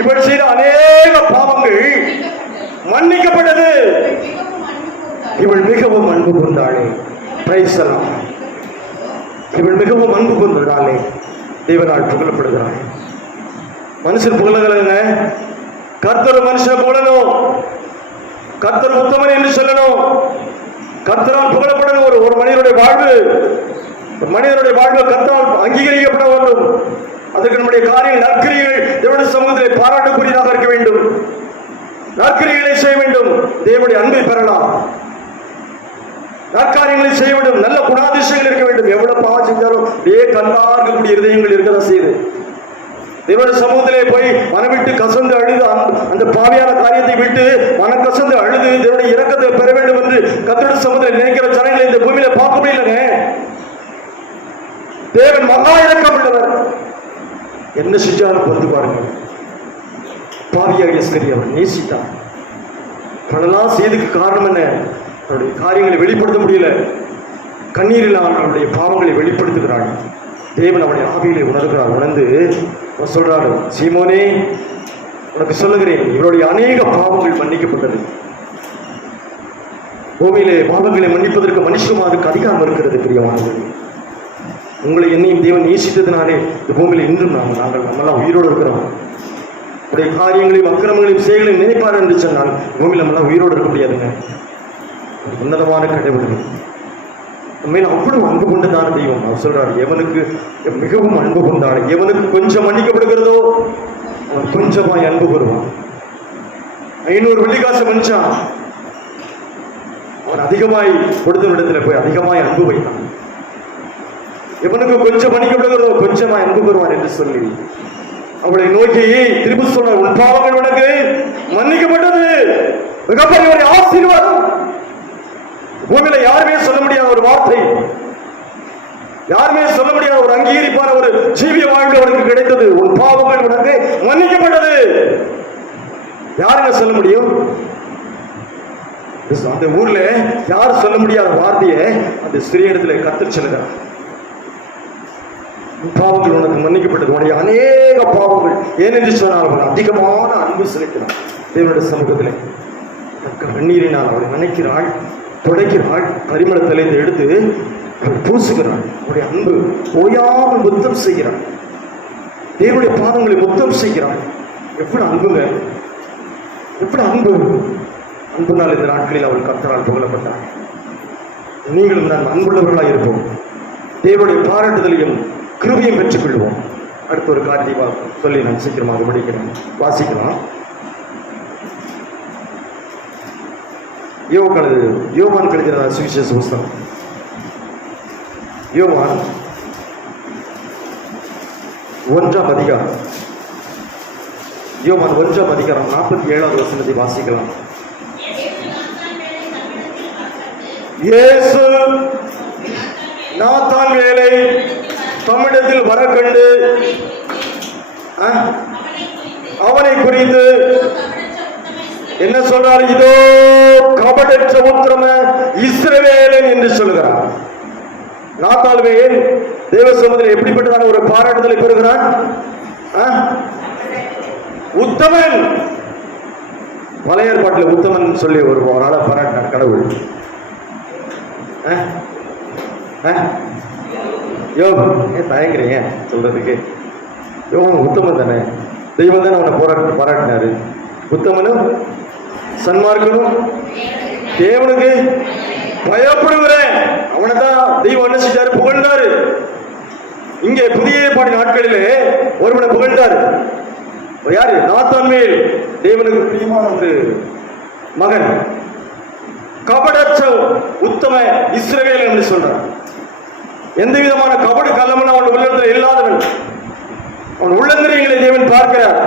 இவள் செய்த அநேக பாவங்கள் மன்னிக்கப்பட்டது. இவள் மிகவும் அன்பு கொண்டாளே. Praise the Lord. இவள் மிகவும் அன்பு கொண்டாளே. தேவனால் புகழப்படுகிறாள். மனுஷன் புகழங்க, கர்த்தர் மனுஷனை புகழணும். கர்த்தர் உத்தமன் என்று சொல்லணும். கர்த்தரால் புகழப்படணும். ஒரு மனிதனுடைய வாழ்வு, ஒரு மனிதனுடைய வாழ்வு கர்த்தரால் அங்கீகரிக்கப்பட வேண்டும். அதற்கு நம்முடைய காரியங்கள் நற்கிரியைகள் தேவனுடைய சமூகத்திலே பாராட்டுக்குரியதாக இருக்க வேண்டும். நற்கிரியைகளை செய்ய வேண்டும். தேவனுடைய அன்பை பெறலாம். நற்காரியங்களை செய்ய வேண்டும். நல்ல குணாதிசயங்கள் இருக்க வேண்டும். எவ்வளவு பாவம் செஞ்சாலும் கண்ணார்க்கக்கூடிய இருதயங்கள் இருக்கதான் செய்யுது. தேவனுடைய சமூகத்திலே போய் மனவிட்டு கசந்து அழுது அந்த பாவியான காரியத்தை விட்டு மனம் கசந்து அழுது தேவனுடைய இரக்கத்தை பெற வேண்டும் என்று கர்த்தருடைய சமூகத்தில் நினைக்கிற ஜனங்களை இந்த பூமியில பார்க்க முடியலங்க. தேவன் மகா இரக்கம் உள்ளவர். என்ன செஞ்சாலும் பொறுத்து பாருங்க. பாவியாகிய ஸ்திரீ அவர் நேசித்தார். பலலாம் செய்ததுக்கு காரணம் என்ன? அவருடைய காரியங்களை வெளிப்படுத்த முடியல. கண்ணீரில் அவருடைய பாவங்களை வெளிப்படுத்துகிறாள். தேவன் அவருடைய ஆவியிலே உணர்கிறார். உணர்ந்து சொல்றாரு, சீமோனே உனக்கு சொல்லுகிறேன், இவருடைய அநேக பாவங்கள் மன்னிக்கப்பட்டது. பூமியிலே பாவங்களை மன்னிப்பதற்கு மனுஷகுமாருக்கு அதிகாரம் இருக்கிறது. பிரியமானவர்களே, உங்களை என்னையும் தேவன் நேசித்ததினாலே இந்த பூமியில இன்றும் நம்மெல்லாம் உயிரோடு இருக்கிறோம். உடைய காரியங்களையும் அக்கிரமங்களையும் செயல்களையும் நினைப்பார் என்று சொன்னால் பூமியில் நம்மளாம் உயிரோடு இருக்க முடியாதுங்க. உன்னதமான கடவுள் நம்மையில அவ்வளவு அன்பு கொண்டுதான் தெய்வம். அவர் சொல்றாரு, எவனுக்கு மிகவும் அன்பு கொண்டாடு, எவனுக்கு கொஞ்சம் மன்னிக்கப்படுகிறதோ அவன் கொஞ்சமாய் அன்பு பெறுவான். 500 வெள்ளிக்காசு மனுஷான், அவன் அதிகமாய் கொடுத்த இடத்துல போய் அதிகமாய் அன்பு வைத்தான். எவனுக்கு கொஞ்சம் மன்னிக்கப்படுகிறதோ கொஞ்சமாய் அன்பு பெறுவான் என்று சொல்லி அவளை நோக்கி திருப்பி சொன்ன, உன் பாவங்கள் உனக்கு மன்னிக்கப்பட்டது. மிகப்பெரிய ஒரு ஆசீர்வாதம். பூமியில யாருமே சொல்ல முடியாத ஒரு வார்த்தை, யாருமே சொல்ல முடியாத ஒரு அங்கீகரிப்பான ஒரு ஜீவிய வாழ்க்கை அவனுக்கு கிடைத்தது. உன் பாவங்கள் உனக்கு மன்னிக்கப்பட்டது. யாருங்க சொல்ல முடியும்? அந்த ஊர்ல யார் சொல்ல முடியாத வார்த்தையை அந்த சிறிய இடத்துல கர்த்தர் சொல்லுகிறார். பாவங்கள் உனக்கு மன்னிக்கப்பட்டது. உடைய அநேக பாவங்கள் ஏனென்று சொன்னால் அவன் அதிகமான அன்பு செலுத்தினான். தேவனுடைய சமூகத்திலே கண்ணீரினால் அவளை நினைக்கிறாள், துடைக்கிறாள், பரிமள தலையை எடுத்து அவள் பூசுகிறாள். அவருடைய அன்பு ஓயாமல் முத்தம் செய்கிறாள். தேவனுடைய பாதங்களை முத்தம் செய்கிறாள். எப்படி அன்புங்க, எப்படி அன்பு! அன்புனால் இந்த நாட்களில் அவள் கர்த்தரால் புகழப்பட்டாள். நீங்களும் நான் அன்புள்ளவர்களாக இருப்போம். தேவனுடைய பாராட்டுதலையும் கிருபையும் பெற்றுக் கொள்வோம். அடுத்த ஒரு காரியத்தை சொல்லி நான் சீக்கிரமாக முடிக்கிறேன். வாசிக்கலாம். யோவான் எழுதின சுவிசேஷ புஸ்தகம், யோவான் 1ஆம் அதிகாரம், யோவான் 1ஆம் அதிகாரம் 47வது வசனத்தை வாசிக்கலாம். இயேசு நாத்தான்வேலை தம்மிடத்தில் வர கண்டு அவனை குறித்து என்ன சொல்றார்? இதோ கபடற்ற உத்தம இஸ்ரவேலன் என்று சொல்கிறார். நாத்தான்வேல் தேவ சமூகத்தில் எப்படிப்பட்டதான ஒரு பாராட்டுதலை பெறுகிறான்? உத்தமன். பழைய ஏற்பாட்டில் உத்தமன் சொல்லி ஒரு ஆளை பாராட்டினார் கடவுள். யோபு, தயங்குறீங்க சொல்றதுக்கு? யோபு உத்தமன் தானே, தெய்வம் தானே அவனை பாராட்டினாரு. உத்தமனும் சன்மார்க்கனும் தேவனுக்கு பயப்படுகிறேன் அவனை தான் தெய்வம் என்ன செஞ்சாரு? புகழ்ந்தாரு. இங்கே புதிய ஏற்பாடு நாட்களிலே ஒருவனை புகழ்ந்தாரு. யாரு? நாத்தான்வேல், தேவனுக்கு பிரியமான ஒரு மகன், கபடற்ற உத்தம இஸ்ரவேல் என்று சொல்றார். எந்த விதமான கபடு கள்ளமன அவன் உள்ளத்தில் இல்லாதவன். அவன் உள்ளந்திரியங்களை தேவன் பார்க்கிறார்.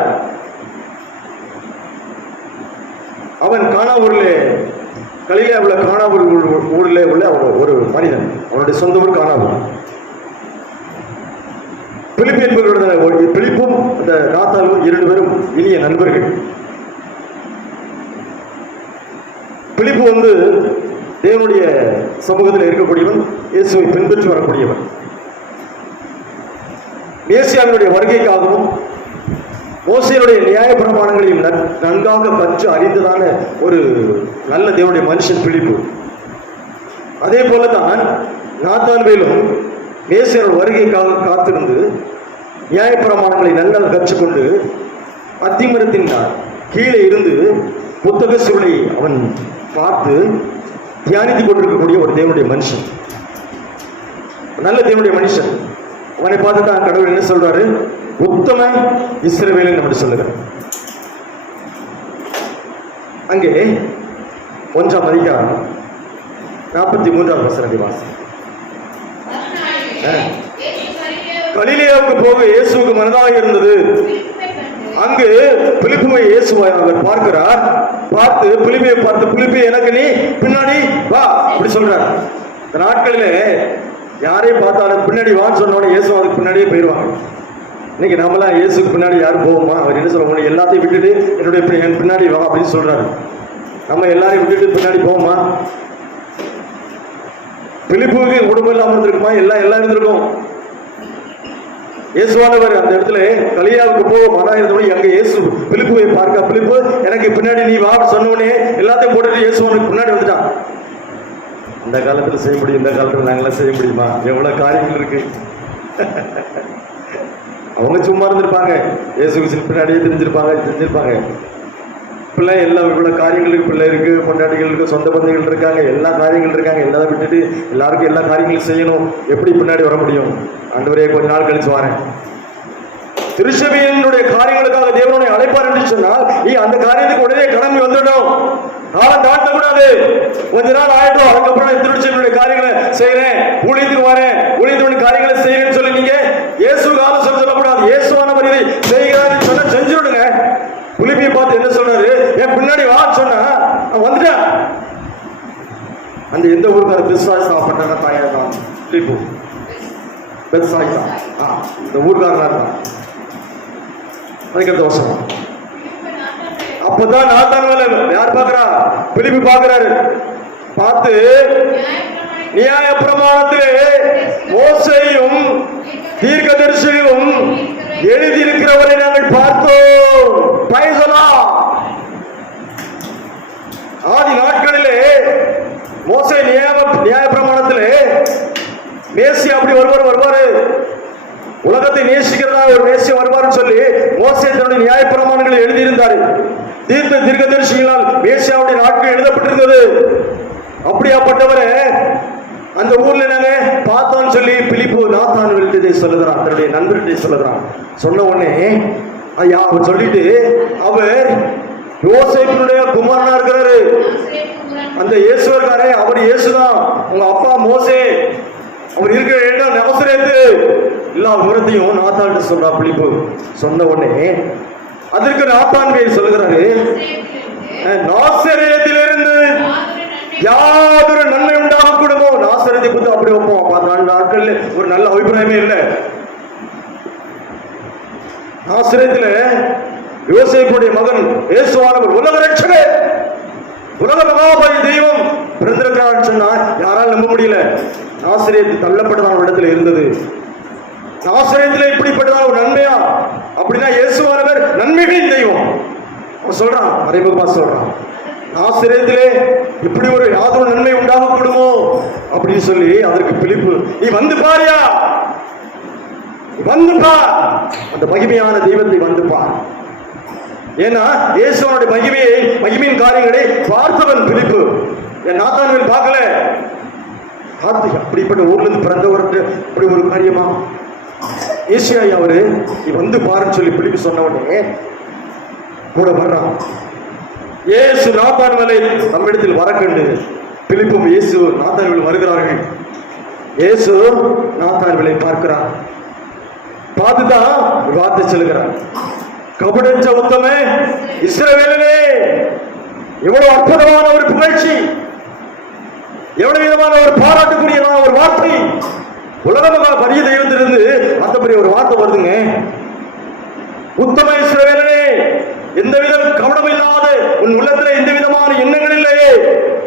அவன் கானா ஊரிலே, கலிலேயா உள்ள கானா ஊரில் உள்ள ஒரு மனிதன், அவனுடைய சொந்த ஊர் கானா ஊர். பிலிப்பு என்பவர்களுடைய பிலிப்பும் அந்த நாத்தாலும் 2 பேரும் இனிய நண்பர்கள். பிலிப்பு தேவனுடைய சமூகத்தில் இருக்கக்கூடியவன், இயேசுவை பின்பற்றி வரக்கூடியவன். மேசியாவினுடைய வருகைக்காகவும் மோசேயுடைய நியாய பிரமாணங்களையும் நன்காக கற்று அறிந்ததான ஒரு நல்ல தேவனுடைய மனுஷன் பிலிப்பு. அதே போலதான் நாத்தான்வேலும் மேசியாவுடைய வருகைக்காக காத்திருந்து நியாய பிரமாணங்களை நன்றாக கற்றுக்கொண்டு அத்திமரத்தின் கீழே இருந்து புத்தக சுருளை அவன் பார்த்து தியானித்துக் கொண்டிருக்கக்கூடிய ஒரு தேவனுடைய மனுஷன், நல்ல தேவனுடைய மனுஷன். அவனை பார்த்து தான் கடவுள் என்ன சொல்றாரு? உத்தம இஸ்ரவேலன் அப்படி சொல்லுகிறார். அங்கே 1ஆம் அதிகாரம் 43ஆம் வசனத்தை வாசி. கலிலேயாவுக்கு போக இயேசுவுக்கு மனதாக இருந்தது. அங்கு பிலிப்புவை இயேசுவை அவர் பார்க்கிறார். பார்த்து பிலிப்பை பார்த்து, பிலிப்பே எனக்கு நீ பின்னாடி வா அப்படி சொல்றார். இந்த நாட்களிலே யாரையும் பார்த்தாலும் பின்னாடி வான்னு சொன்னோட இயேசு அதுக்கு பின்னாடியே போயிடுவாங்க. இன்னைக்கு நம்மளாம் இயேசுக்கு பின்னாடி யாரும் போவோமா? அவர் என்ன சொல்லுவோம்? எல்லாத்தையும் விட்டுட்டு என் பின்னாடி வா அப்படின்னு சொல்றாரு. நம்ம எல்லாரையும் விட்டுட்டு பின்னாடி போவோமா? பிலிப்புக்கு குடும்பம் இல்லாமல் இருந்திருக்குமா? எல்லாம் இருந்திருக்கும். இயேசுவானவர் அந்த இடத்துல கலிலேயாவுக்கு போக மனம் இருந்தபடி அங்கே இயேசு பிலிப்புவை பார்க்க, பிலிப்பு எனக்கு பின்னாடி நீ வா சொன்னோடனே எல்லாத்தையும் போட்டுட்டு இயேசுவானுக்கு பின்னாடி வந்துட்டான். அந்த காலத்துல செய்ய முடியும், இந்த காலத்துல நாங்களாம் செய்ய முடியுமா? எவ்வளவு காரியங்கள் இருக்கு. அவங்க சும்மா இருந்திருப்பாங்க, இயேசுக்கு பின்னாடியே தெரிஞ்சிருப்பாங்க. பிள்ளை எல்லாம் இவ்வளவு காரியங்களுக்கு, பிள்ளை இருக்கு, கொண்டாடிகள் இருக்கு, சொந்த பந்தங்கள் இருக்காங்க, எல்லா காரியங்கள் இருக்காங்க. எல்லாரும் விட்டுட்டு எல்லாருக்கும் எல்லா காரியங்களும் செய்யணும். எப்படி பின்னாடி வர முடியும்? ஆண்டவரே கொஞ்ச நாள் கழிச்சு வரேன். திருச்சபையினுடைய காரியங்களுக்காக தேவனுடைய அழைப்பார் என்று சொன்னால் நீ அந்த காரியத்துக்கு உடனே கடமை வந்துடும். காலம் தாழ்த்தக்கூடாது. கொஞ்ச நாள் ஆயிடும், அதுக்கப்புறம் திருச்சபையினுடைய காரியங்களை செய்யறேன், ஊழியத்துக்கு வரேன், ஊழியத்தினுடைய காரியங்களை செய்யறேன்னு சொல்லி நீங்க இயேசு காலம் சொல்லக்கூடாது. இயேசுவானவர் இதை செய்கிறார் சொன்னா செஞ்சுடுங்க. பிலிப்பியை பார்த்து என்ன சொல்றாரு? என் பின்னாடி வா சொன்னா வந்துட்டான். அந்த எந்த ஊருக்கார பெத்சாயிதா பட்டண தாயார் தான் பிலிப்பு. பெத்சாயிதா இந்த ஊர்காரனா இருந்தான். அதுக்கடுத்த வருஷம் அப்பதான் நாத்தான்வேலை யார் பாக்குறா? பிலிப்பு பாக்குறாரு. பார்த்து நியாய பிரமாணத்திலே மோசேயும் தீர்க்கதரிசிகளும் எழுதியிருக்கிறவரை நாங்கள் பார்த்தோம். ஆதி நாட்களிலே மோசே நியாய பிரமாணத்திலே மேசியா அப்படி வருவாரு, உலகத்தை நேசிக்கிறதா ஒரு மேசியா வருவார்னு சொல்லி மோசே தன்னுடைய நியாய பிரமாணங்களை எழுதியிருந்தாரு. தீர்க்கதரிசிகளால் மேசியாவுடைய நாட்கள் எழுதப்பட்டிருந்தது. அப்படியாப்பட்டவரை அந்த ஊர்ல நாங்க பார்த்தோம்னு சொல்லி பிலிப்பு நாத்தான்வேலிட்டே சொல்லுகிறான், தன்னுடைய நண்பர்கிட்ட சொல்லுகிறான். சொன்ன உடனே அவர் சொல்லிட்டு அவர் யோசேப்பினுடைய குமாரனா இருக்கிறாரு. அந்த இயேசுவர்காரே அவர் இயேசுதான், உங்க அப்பா மோசே, அவர் இருக்கிற இடம் நசரேத்து. எல்லா விவரத்தையும் நாத்தான்கிட்ட சொல்றா பிலிப்பு. சொன்ன உடனே அதற்கு நாத்தான்வேல் சொல்லுகிறாரு, நாசரேத்திலிருந்து யாதொரு நன்மை உண்டாக கூடுமோ. நாசரேத்தை பத்தி அப்படி வைப்போம். 4 நாட்கள் ஒரு நல்ல அபிப்பிராயமே இல்லை. நாசரேத்தில யோசேப்புடைய மகன் இயேசுவானவர் உலக ரட்சகர், உலக மகாபலி தெய்வம் பிறந்திருக்கிறார் சொன்னா யாரால் நம்ப முடியல. நாசரேத்து தள்ளப்பட்டதான ஒரு இடத்துல இருந்தது. நாசரேத்தில இப்படிப்பட்டதான ஒரு நன்மையா? அப்படின்னா இயேசுவானவர் நன்மைகளின் தெய்வம் சொல்றான், மறைமுகமா சொல்றான். நாசரேத்திலே இப்படி ஒரு யாதொரு நன்மை உண்டாக கூடுமோ அப்படின்னு சொல்லி அதற்கு பிலிப்பு, நீ வந்து பாரியா, வந்து பார், அந்த மகிமையான தெய்வத்தை வந்து பார். ஏன்னா இயேசுவனுடைய மகிமையின் காரியங்களை பார்த்தவன் பிலிப்பு. என் நாத்தான்வேல் பார்க்கல. அப்படிப்பட்ட ஊர்ல இருந்து பிறந்தவருக்கு இப்படி ஒரு காரியமா? ஏசியா அவரு நீ வந்து பாருன்னு சொல்லி பிலிப்பு சொன்ன உடனே கூட வர்றான். இயேசு நாத்தான்வேலை நம்மிடத்தில் வர கண்டு பிலிப்பும் இயேசு நாத்தான்வேல் வருகிறார்கள். இயேசு நாத்தான்வேலை பார்க்கிறார். பார்த்துதான் வார்த்தை சொல்லுகிறார். கபடஞ்ச உத்தமே இஸ்ரவேலனே, எவ்வளவு அற்புதமான ஒரு புகழ்ச்சி, எவ்வளவு விதமான ஒரு பாராட்டுக்குரியதான ஒரு வார்த்தை. உலகமாக பரிய தெய்வத்திலிருந்து அந்த பெரிய ஒரு வார்த்தை வருதுங்க. உத்தம இஸ்ரவேலனே, எந்தவித கபடம் இல்லாத உன் உள்ளத்துல எந்த விதமான எண்ணங்கள் இல்லையே,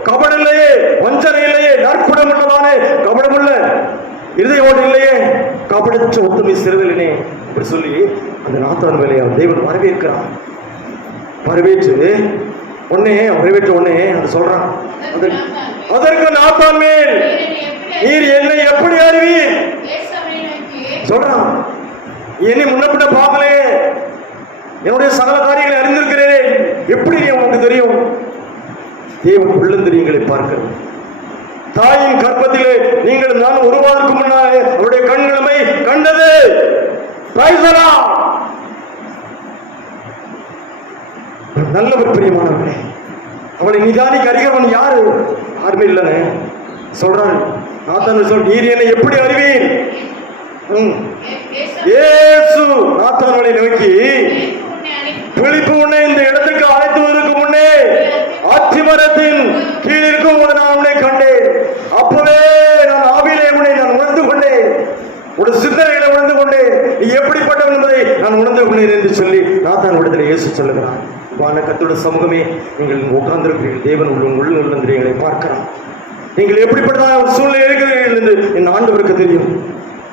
கபடம் இல்லையே, வஞ்சனை இல்லையே, நற்குணம் உள்ளதானே, கபடமுள்ள இருதயோடு இல்லையே, கபடற்ற உத்தம இஸ்ரவேலனே அப்படி சொல்லி அந்த நாத்தான் வேலையை தேவன் வரவேற்கிறான். வரவேற்று உடனே அது சொல்றான். அதற்கு நாத்தான் மேல், நீர் என்னை எப்படி அறிவீர் சொல்றான். என்னை முன்னப்பிட்ட பார்க்கலையே, என்னுடைய சகல காரியங்களை அறிந்திருக்கிறேன், எப்படி உங்களுக்கு தெரியும்? தேவன் உள்ளந்தரியங்களை பார்க்க, தாயின் கற்பத்திலே நீங்கள் நான் உருவாதற்கு முன்னாலே அவருடைய கண்களை கண்டது. நல்லவர் பிரியமானவர்களே, அவளை நிதானிக்க அறிகிறவன் யாருமே இல்லைன்னு சொல்றாரு. நாத்தான் சொல், நீர் என்னை எப்படி அறிவீர்? இயேசு நாத்தானை நோக்கி, பிலிப்பு உன்னை இந்த இடத்துக்கு அழைத்து வருவதற்கு முன்னே அத்திமரத்தின் கீழ் இருக்கும் போது நான் உன்னை கண்டேன். அப்பவே நான் ஆவியிலே உன்னை நான் உணர்ந்து கொண்டேன், ஒரு சிந்தனைகளை உணர்ந்து கொண்டேன், நீ எப்படிப்பட்டவன் என்பதை நான் உணர்ந்து கொண்டேன் என்று சொல்லி நாத்தான் இடத்துல இயேசு சொல்லுகிறான். வான கர்த்தருடைய சமூகமே, நீங்கள் உட்கார்ந்திருக்கிறீர்கள், தேவன் உள்ளங்களை பார்க்கிறான். நீங்கள் எப்படிப்பட்டதான ஒரு சூழ்நிலை இருக்கிறீர்கள் என்று என் ஆண்டவருக்கு தெரியும்,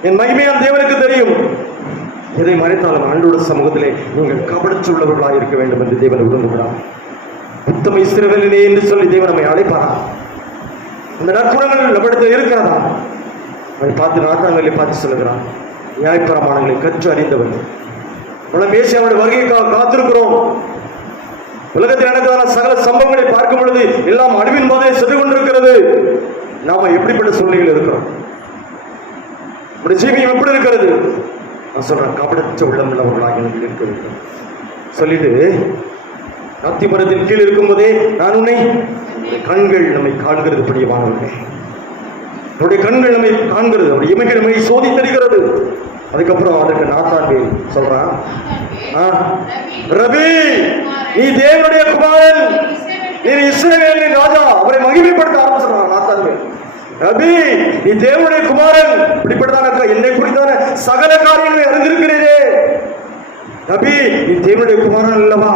என் மகிமையான தேவனுக்கு தெரியும். எதை மறைத்தாலும் ஆண்டோட சமூகத்திலே நீங்கள் கபடச்சுள்ளவர்களாக இருக்க வேண்டும் என்று தேவன் விரும்புகிறார். உத்தம இஸ்ரவேலனே என்று சொல்லி தேவன் நம்மை அழைப்பாரா? அந்த நற்குணங்கள் நம்மிடத்தில் இருக்கிறதா? அதை பார்த்து நாத்தாங்களை பார்த்து சொல்லுகிறான், நியாயப்பிரமாணங்களை கற்று அறிந்தவன் உலகம் பேசி அவருடைய வருகைக்காக காத்திருக்கிறோம். உலகத்தில் நடக்கிறதான சகல சம்பவங்களை பார்க்கும் பொழுது எல்லாம் அழிவின் போதே சென்று கொண்டிருக்கிறது. நாம எப்படிப்பட்ட சூழ்நிலையில் இருக்கிறோம்? நம்முடைய ஜீவியம் எப்படி இருக்கிறது? நான் சொல்றேன், கபடற்ற உள்ளம் உள்ளவர்களாக இருக்கிறது சொல்லிட்டு, அத்திமரத்தின் கீழ் இருக்கும் போதே நான் உன்னை, கண்கள் நம்மை காண்கிறது பிரியமானவர்களே, நம்முடைய கண்கள் நம்மை காண்கிறது, அவருடைய இமைகள் நம்மை சோதித்தருகிறது. அதுக்கப்புறம் அதற்கு நாத்தான் சொல்றான், ரபி, நீ தேவனுடைய குமாரன், நீ இஸ்ரவேலின் ராஜா. அவரை மகிமைப்படுத்த ஆரம்பிச்சான் நாத்தான். ரபி, நீ தேவனுடைய குமாரன், இப்படிப்பட்டதான என்னை குறித்தான சகல காரியங்களை அறிந்திருக்கிறீரே. ரபி, நீ தேவனுடைய குமாரன் அல்லவா,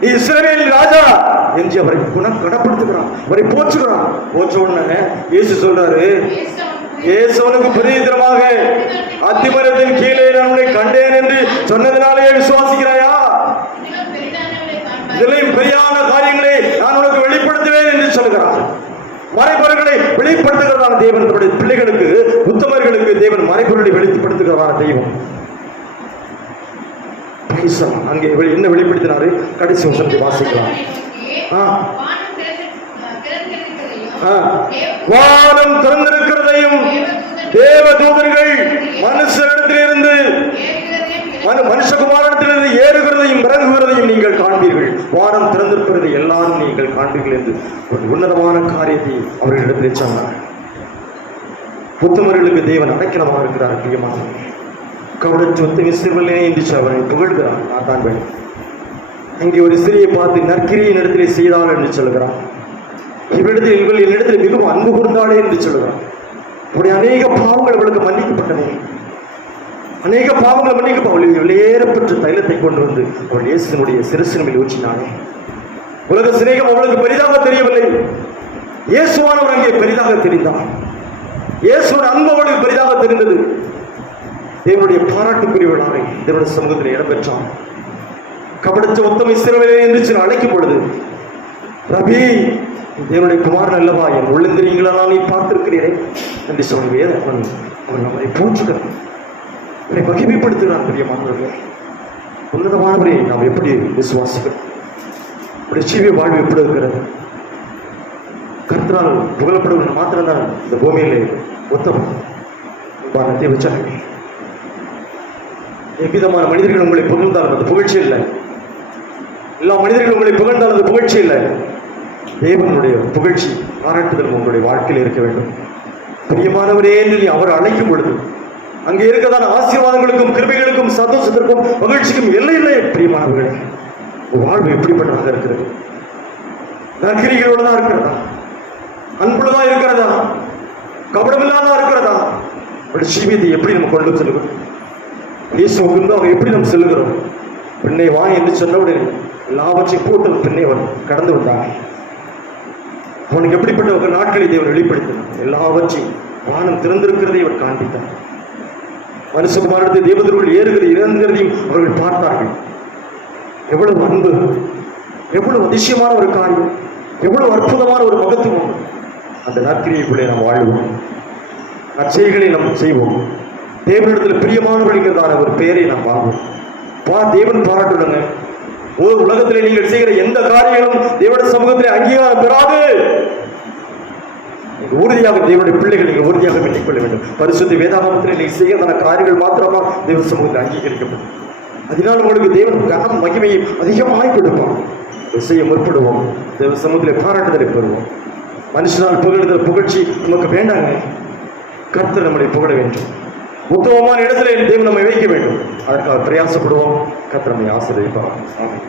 நீ இஸ்ரவேலின் ராஜா என்று அவரை கனப்படுத்துகிறான், அவரை போற்றுகிறான். போச்ச உடனே இயேசு சொல்றாரு, இயேசுவனுக்கு பிரதித்திரமாக அத்திமரத்தின் கீழே நான் உன்னை கண்டேன் என்று சொன்னதினாலேயே விசுவாசிக்கிறாயா? இதிலையும் பெரியான காரியங்களை நான் உனக்கு வெளிப்படுத்துவேன் என்று சொல்கிறார். மறைபொருள்களை வெளிப்படுத்துகிறதான தேவன் தன்னுடைய பிள்ளைகளுக்கு, உத்தமர்களுக்கு தேவன் மறைபொருளை வெளிப்படுத்துகிறதான தெய்வம். அங்கே என்ன வெளிப்படுத்தினாரு? கடைசி வசனத்தை வாசிக்கலாம். வானம் திறந்திருக்கிறதையும் தேவ தூதர்கள் மனுஷரிடத்திலிருந்து மனுஷகுமாரத்திலிருந்து ஏறுகிறதையும் இறங்குகிறதையும் நீங்கள் காண்பீர்கள். வானம் திறந்திருப்பதை எல்லாரும் நீங்கள் காண்பீர்கள் என்று ஒரு உன்னதமான காரியத்தை அவர்களிடத்தில் சொன்னார். புத்தமர்களுக்கு தேவன் அடைக்கலமாக இருக்கிறார். பிரியமான கவடச்சொத்து விசிறவில்லை என்று அவரை புகழ்கிறார். நாத்தான் வேலை அங்கே ஒரு ஸ்திரியை பார்த்து நற்கிரியின் இடத்திலே செய்தாள் என்று சொல்கிறான். என்னிடத்தில் மிகவும் அன்பு கூர்ந்தாளே என்று சொல்கிறான். அவருடைய அநேக பாவங்கள் அவளுக்கு மன்னிக்கப்பட்டன. அநேக பாவங்களை மன்னிக்க அவளுக்கு வெளியேறப்பட்ட தைலத்தை கொண்டு வந்து அவள் இயேசுனுடைய சிரசின் ஊற்றினானே. உலக சிநேகம் அவளுக்கு பெரிதாக தெரியவில்லை, இயேசுவானவர் அங்கே பெரிதாக தெரிந்தார். இயேசுவின் அன்பு அவளுக்கு பெரிதாக தெரிந்தது. தேவனுடைய பாராட்டுக்குரியவளாக தேவனுடைய சமூகத்தில் இடம்பெற்றான். கபடச்ச உத்தம இஸ்ரவேலே என்று அழைக்கும் பொழுது, ரபி, தேவனுடைய குமாரன் அல்லவா, என் உள்ளந்திரீங்களா நீ பார்த்திருக்கிறீரே என்று சொல்லவே அவன் நம்மை போற்றுகிறான், அவரை மகிமைப்படுத்துகிறான். பிரியமானவர்களே, உன்னதமானவரை நாம் எப்படி விசுவாசிக்கிறோம்? நம்முடைய ஜீவிய வாழ்வு எப்படி இருக்கிறது? கர்த்தரால் புகழப்படுவது மாத்திரம்தான் இந்த பூமியிலே உத்தமம். பானத்தை வச்சாங்க. எவ்விதமான மனிதர்கள் உங்களை புகழ்ந்தாலும் அது புகழ்ச்சி இல்லை. எல்லா மனிதர்களும் உங்களை புகழ்ந்தாலும் அது புகழ்ச்சி இல்லை. தேவனுடைய புகழ்ச்சி, பாராட்டுதல் உங்களுடைய வாழ்க்கையில் இருக்க வேண்டும். பிரியமானவரே என்று நீ அவர் அழைக்கும் பொழுது அங்கே இருக்கதான ஆசீர்வாதங்களுக்கும் கிருபைகளுக்கும் சந்தோஷத்திற்கும் மகிழ்ச்சிக்கும் எல்லை இல்லை. பிரியமானவர்களே, வாழ்வு எப்படிப்பட்டதாக இருக்கிறது? நற்கிரிகளோட தான் இருக்கிறதா? அன்புள்ளதான் இருக்கிறதா? கபடமில்லாதா இருக்கிறதா? ஜீவியத்தை எப்படி நம்ம கொண்டு செல்லுகிறோம்? இயேசுவுக்கு அவங்க எப்படி நம்ம செல்லுகிறோம்? பெண்ணை வா என்று சொன்னவுடனே எல்லாவற்றையும் போட்டு பெண்ணை அவர் கடந்து வந்தாங்க. அவனுக்கு எப்படிப்பட்ட ஒரு நாட்களை தேவன் வெளிப்படுத்தினார். எல்லாவற்றையும் வானம் திறந்திருக்கிறதை அவர் காண்பித்தார். மனுஷகுமாரத்தை தேவதர்கள் ஏறுகிறது இறங்குகிறதையும் அவர்கள் பார்த்தார்கள். எவ்வளவு அன்பு, எவ்வளவு அதிசயமான ஒரு காரியம், எவ்வளவு அற்புதமான ஒரு மகத்துவம். அந்த நற்கிரியைக்குள்ளே நாம் வாழ்வோம், நற்செய்களை நாம் செய்வோம், தேவனிடத்தில் பிரியமானவர்களான ஒரு பெயரை நாம் வாங்குவோம். தேவன் பாராட்டுடுங்க. ஒரு உலகத்திலே நீங்கள் செய்கிற எந்த காரியங்களும் தேவனுடைய சமூகத்திலே அங்கீகாரம் பெறாது. உறுதியாக தேவனுடைய பிள்ளைகள் நீங்கள் உறுதியாக எண்ணிக்கொள்ள வேண்டும். பரிசுத்த வேதாகமத்தில் நீங்கள் செய்கிறதான காரியங்கள் மாத்திரமா தேவ சமூகத்தில் அங்கீகரிக்கப்படும். அதனால் உங்களுக்கு தேவன் கனம் மகிமையை அதிகமாக கொடுப்பான். செய்ய முற்படுவோம், தேவ சமூகத்திலே பாராட்டுதலை பெறுவோம். மனுஷனால் புகழுதல் புகழ்ச்சி நமக்கு வேண்டாங்க. கர்த்தர் நம்மளை புகழ வேண்டும். உத்தமமான இடத்துல தேவன் நம்மை வைக்க வேண்டும். அதற்காக பிரயாசப்படுவோம். கர்த்தர் நம்மை ஆசீர்வதிப்பார். ஆமென்.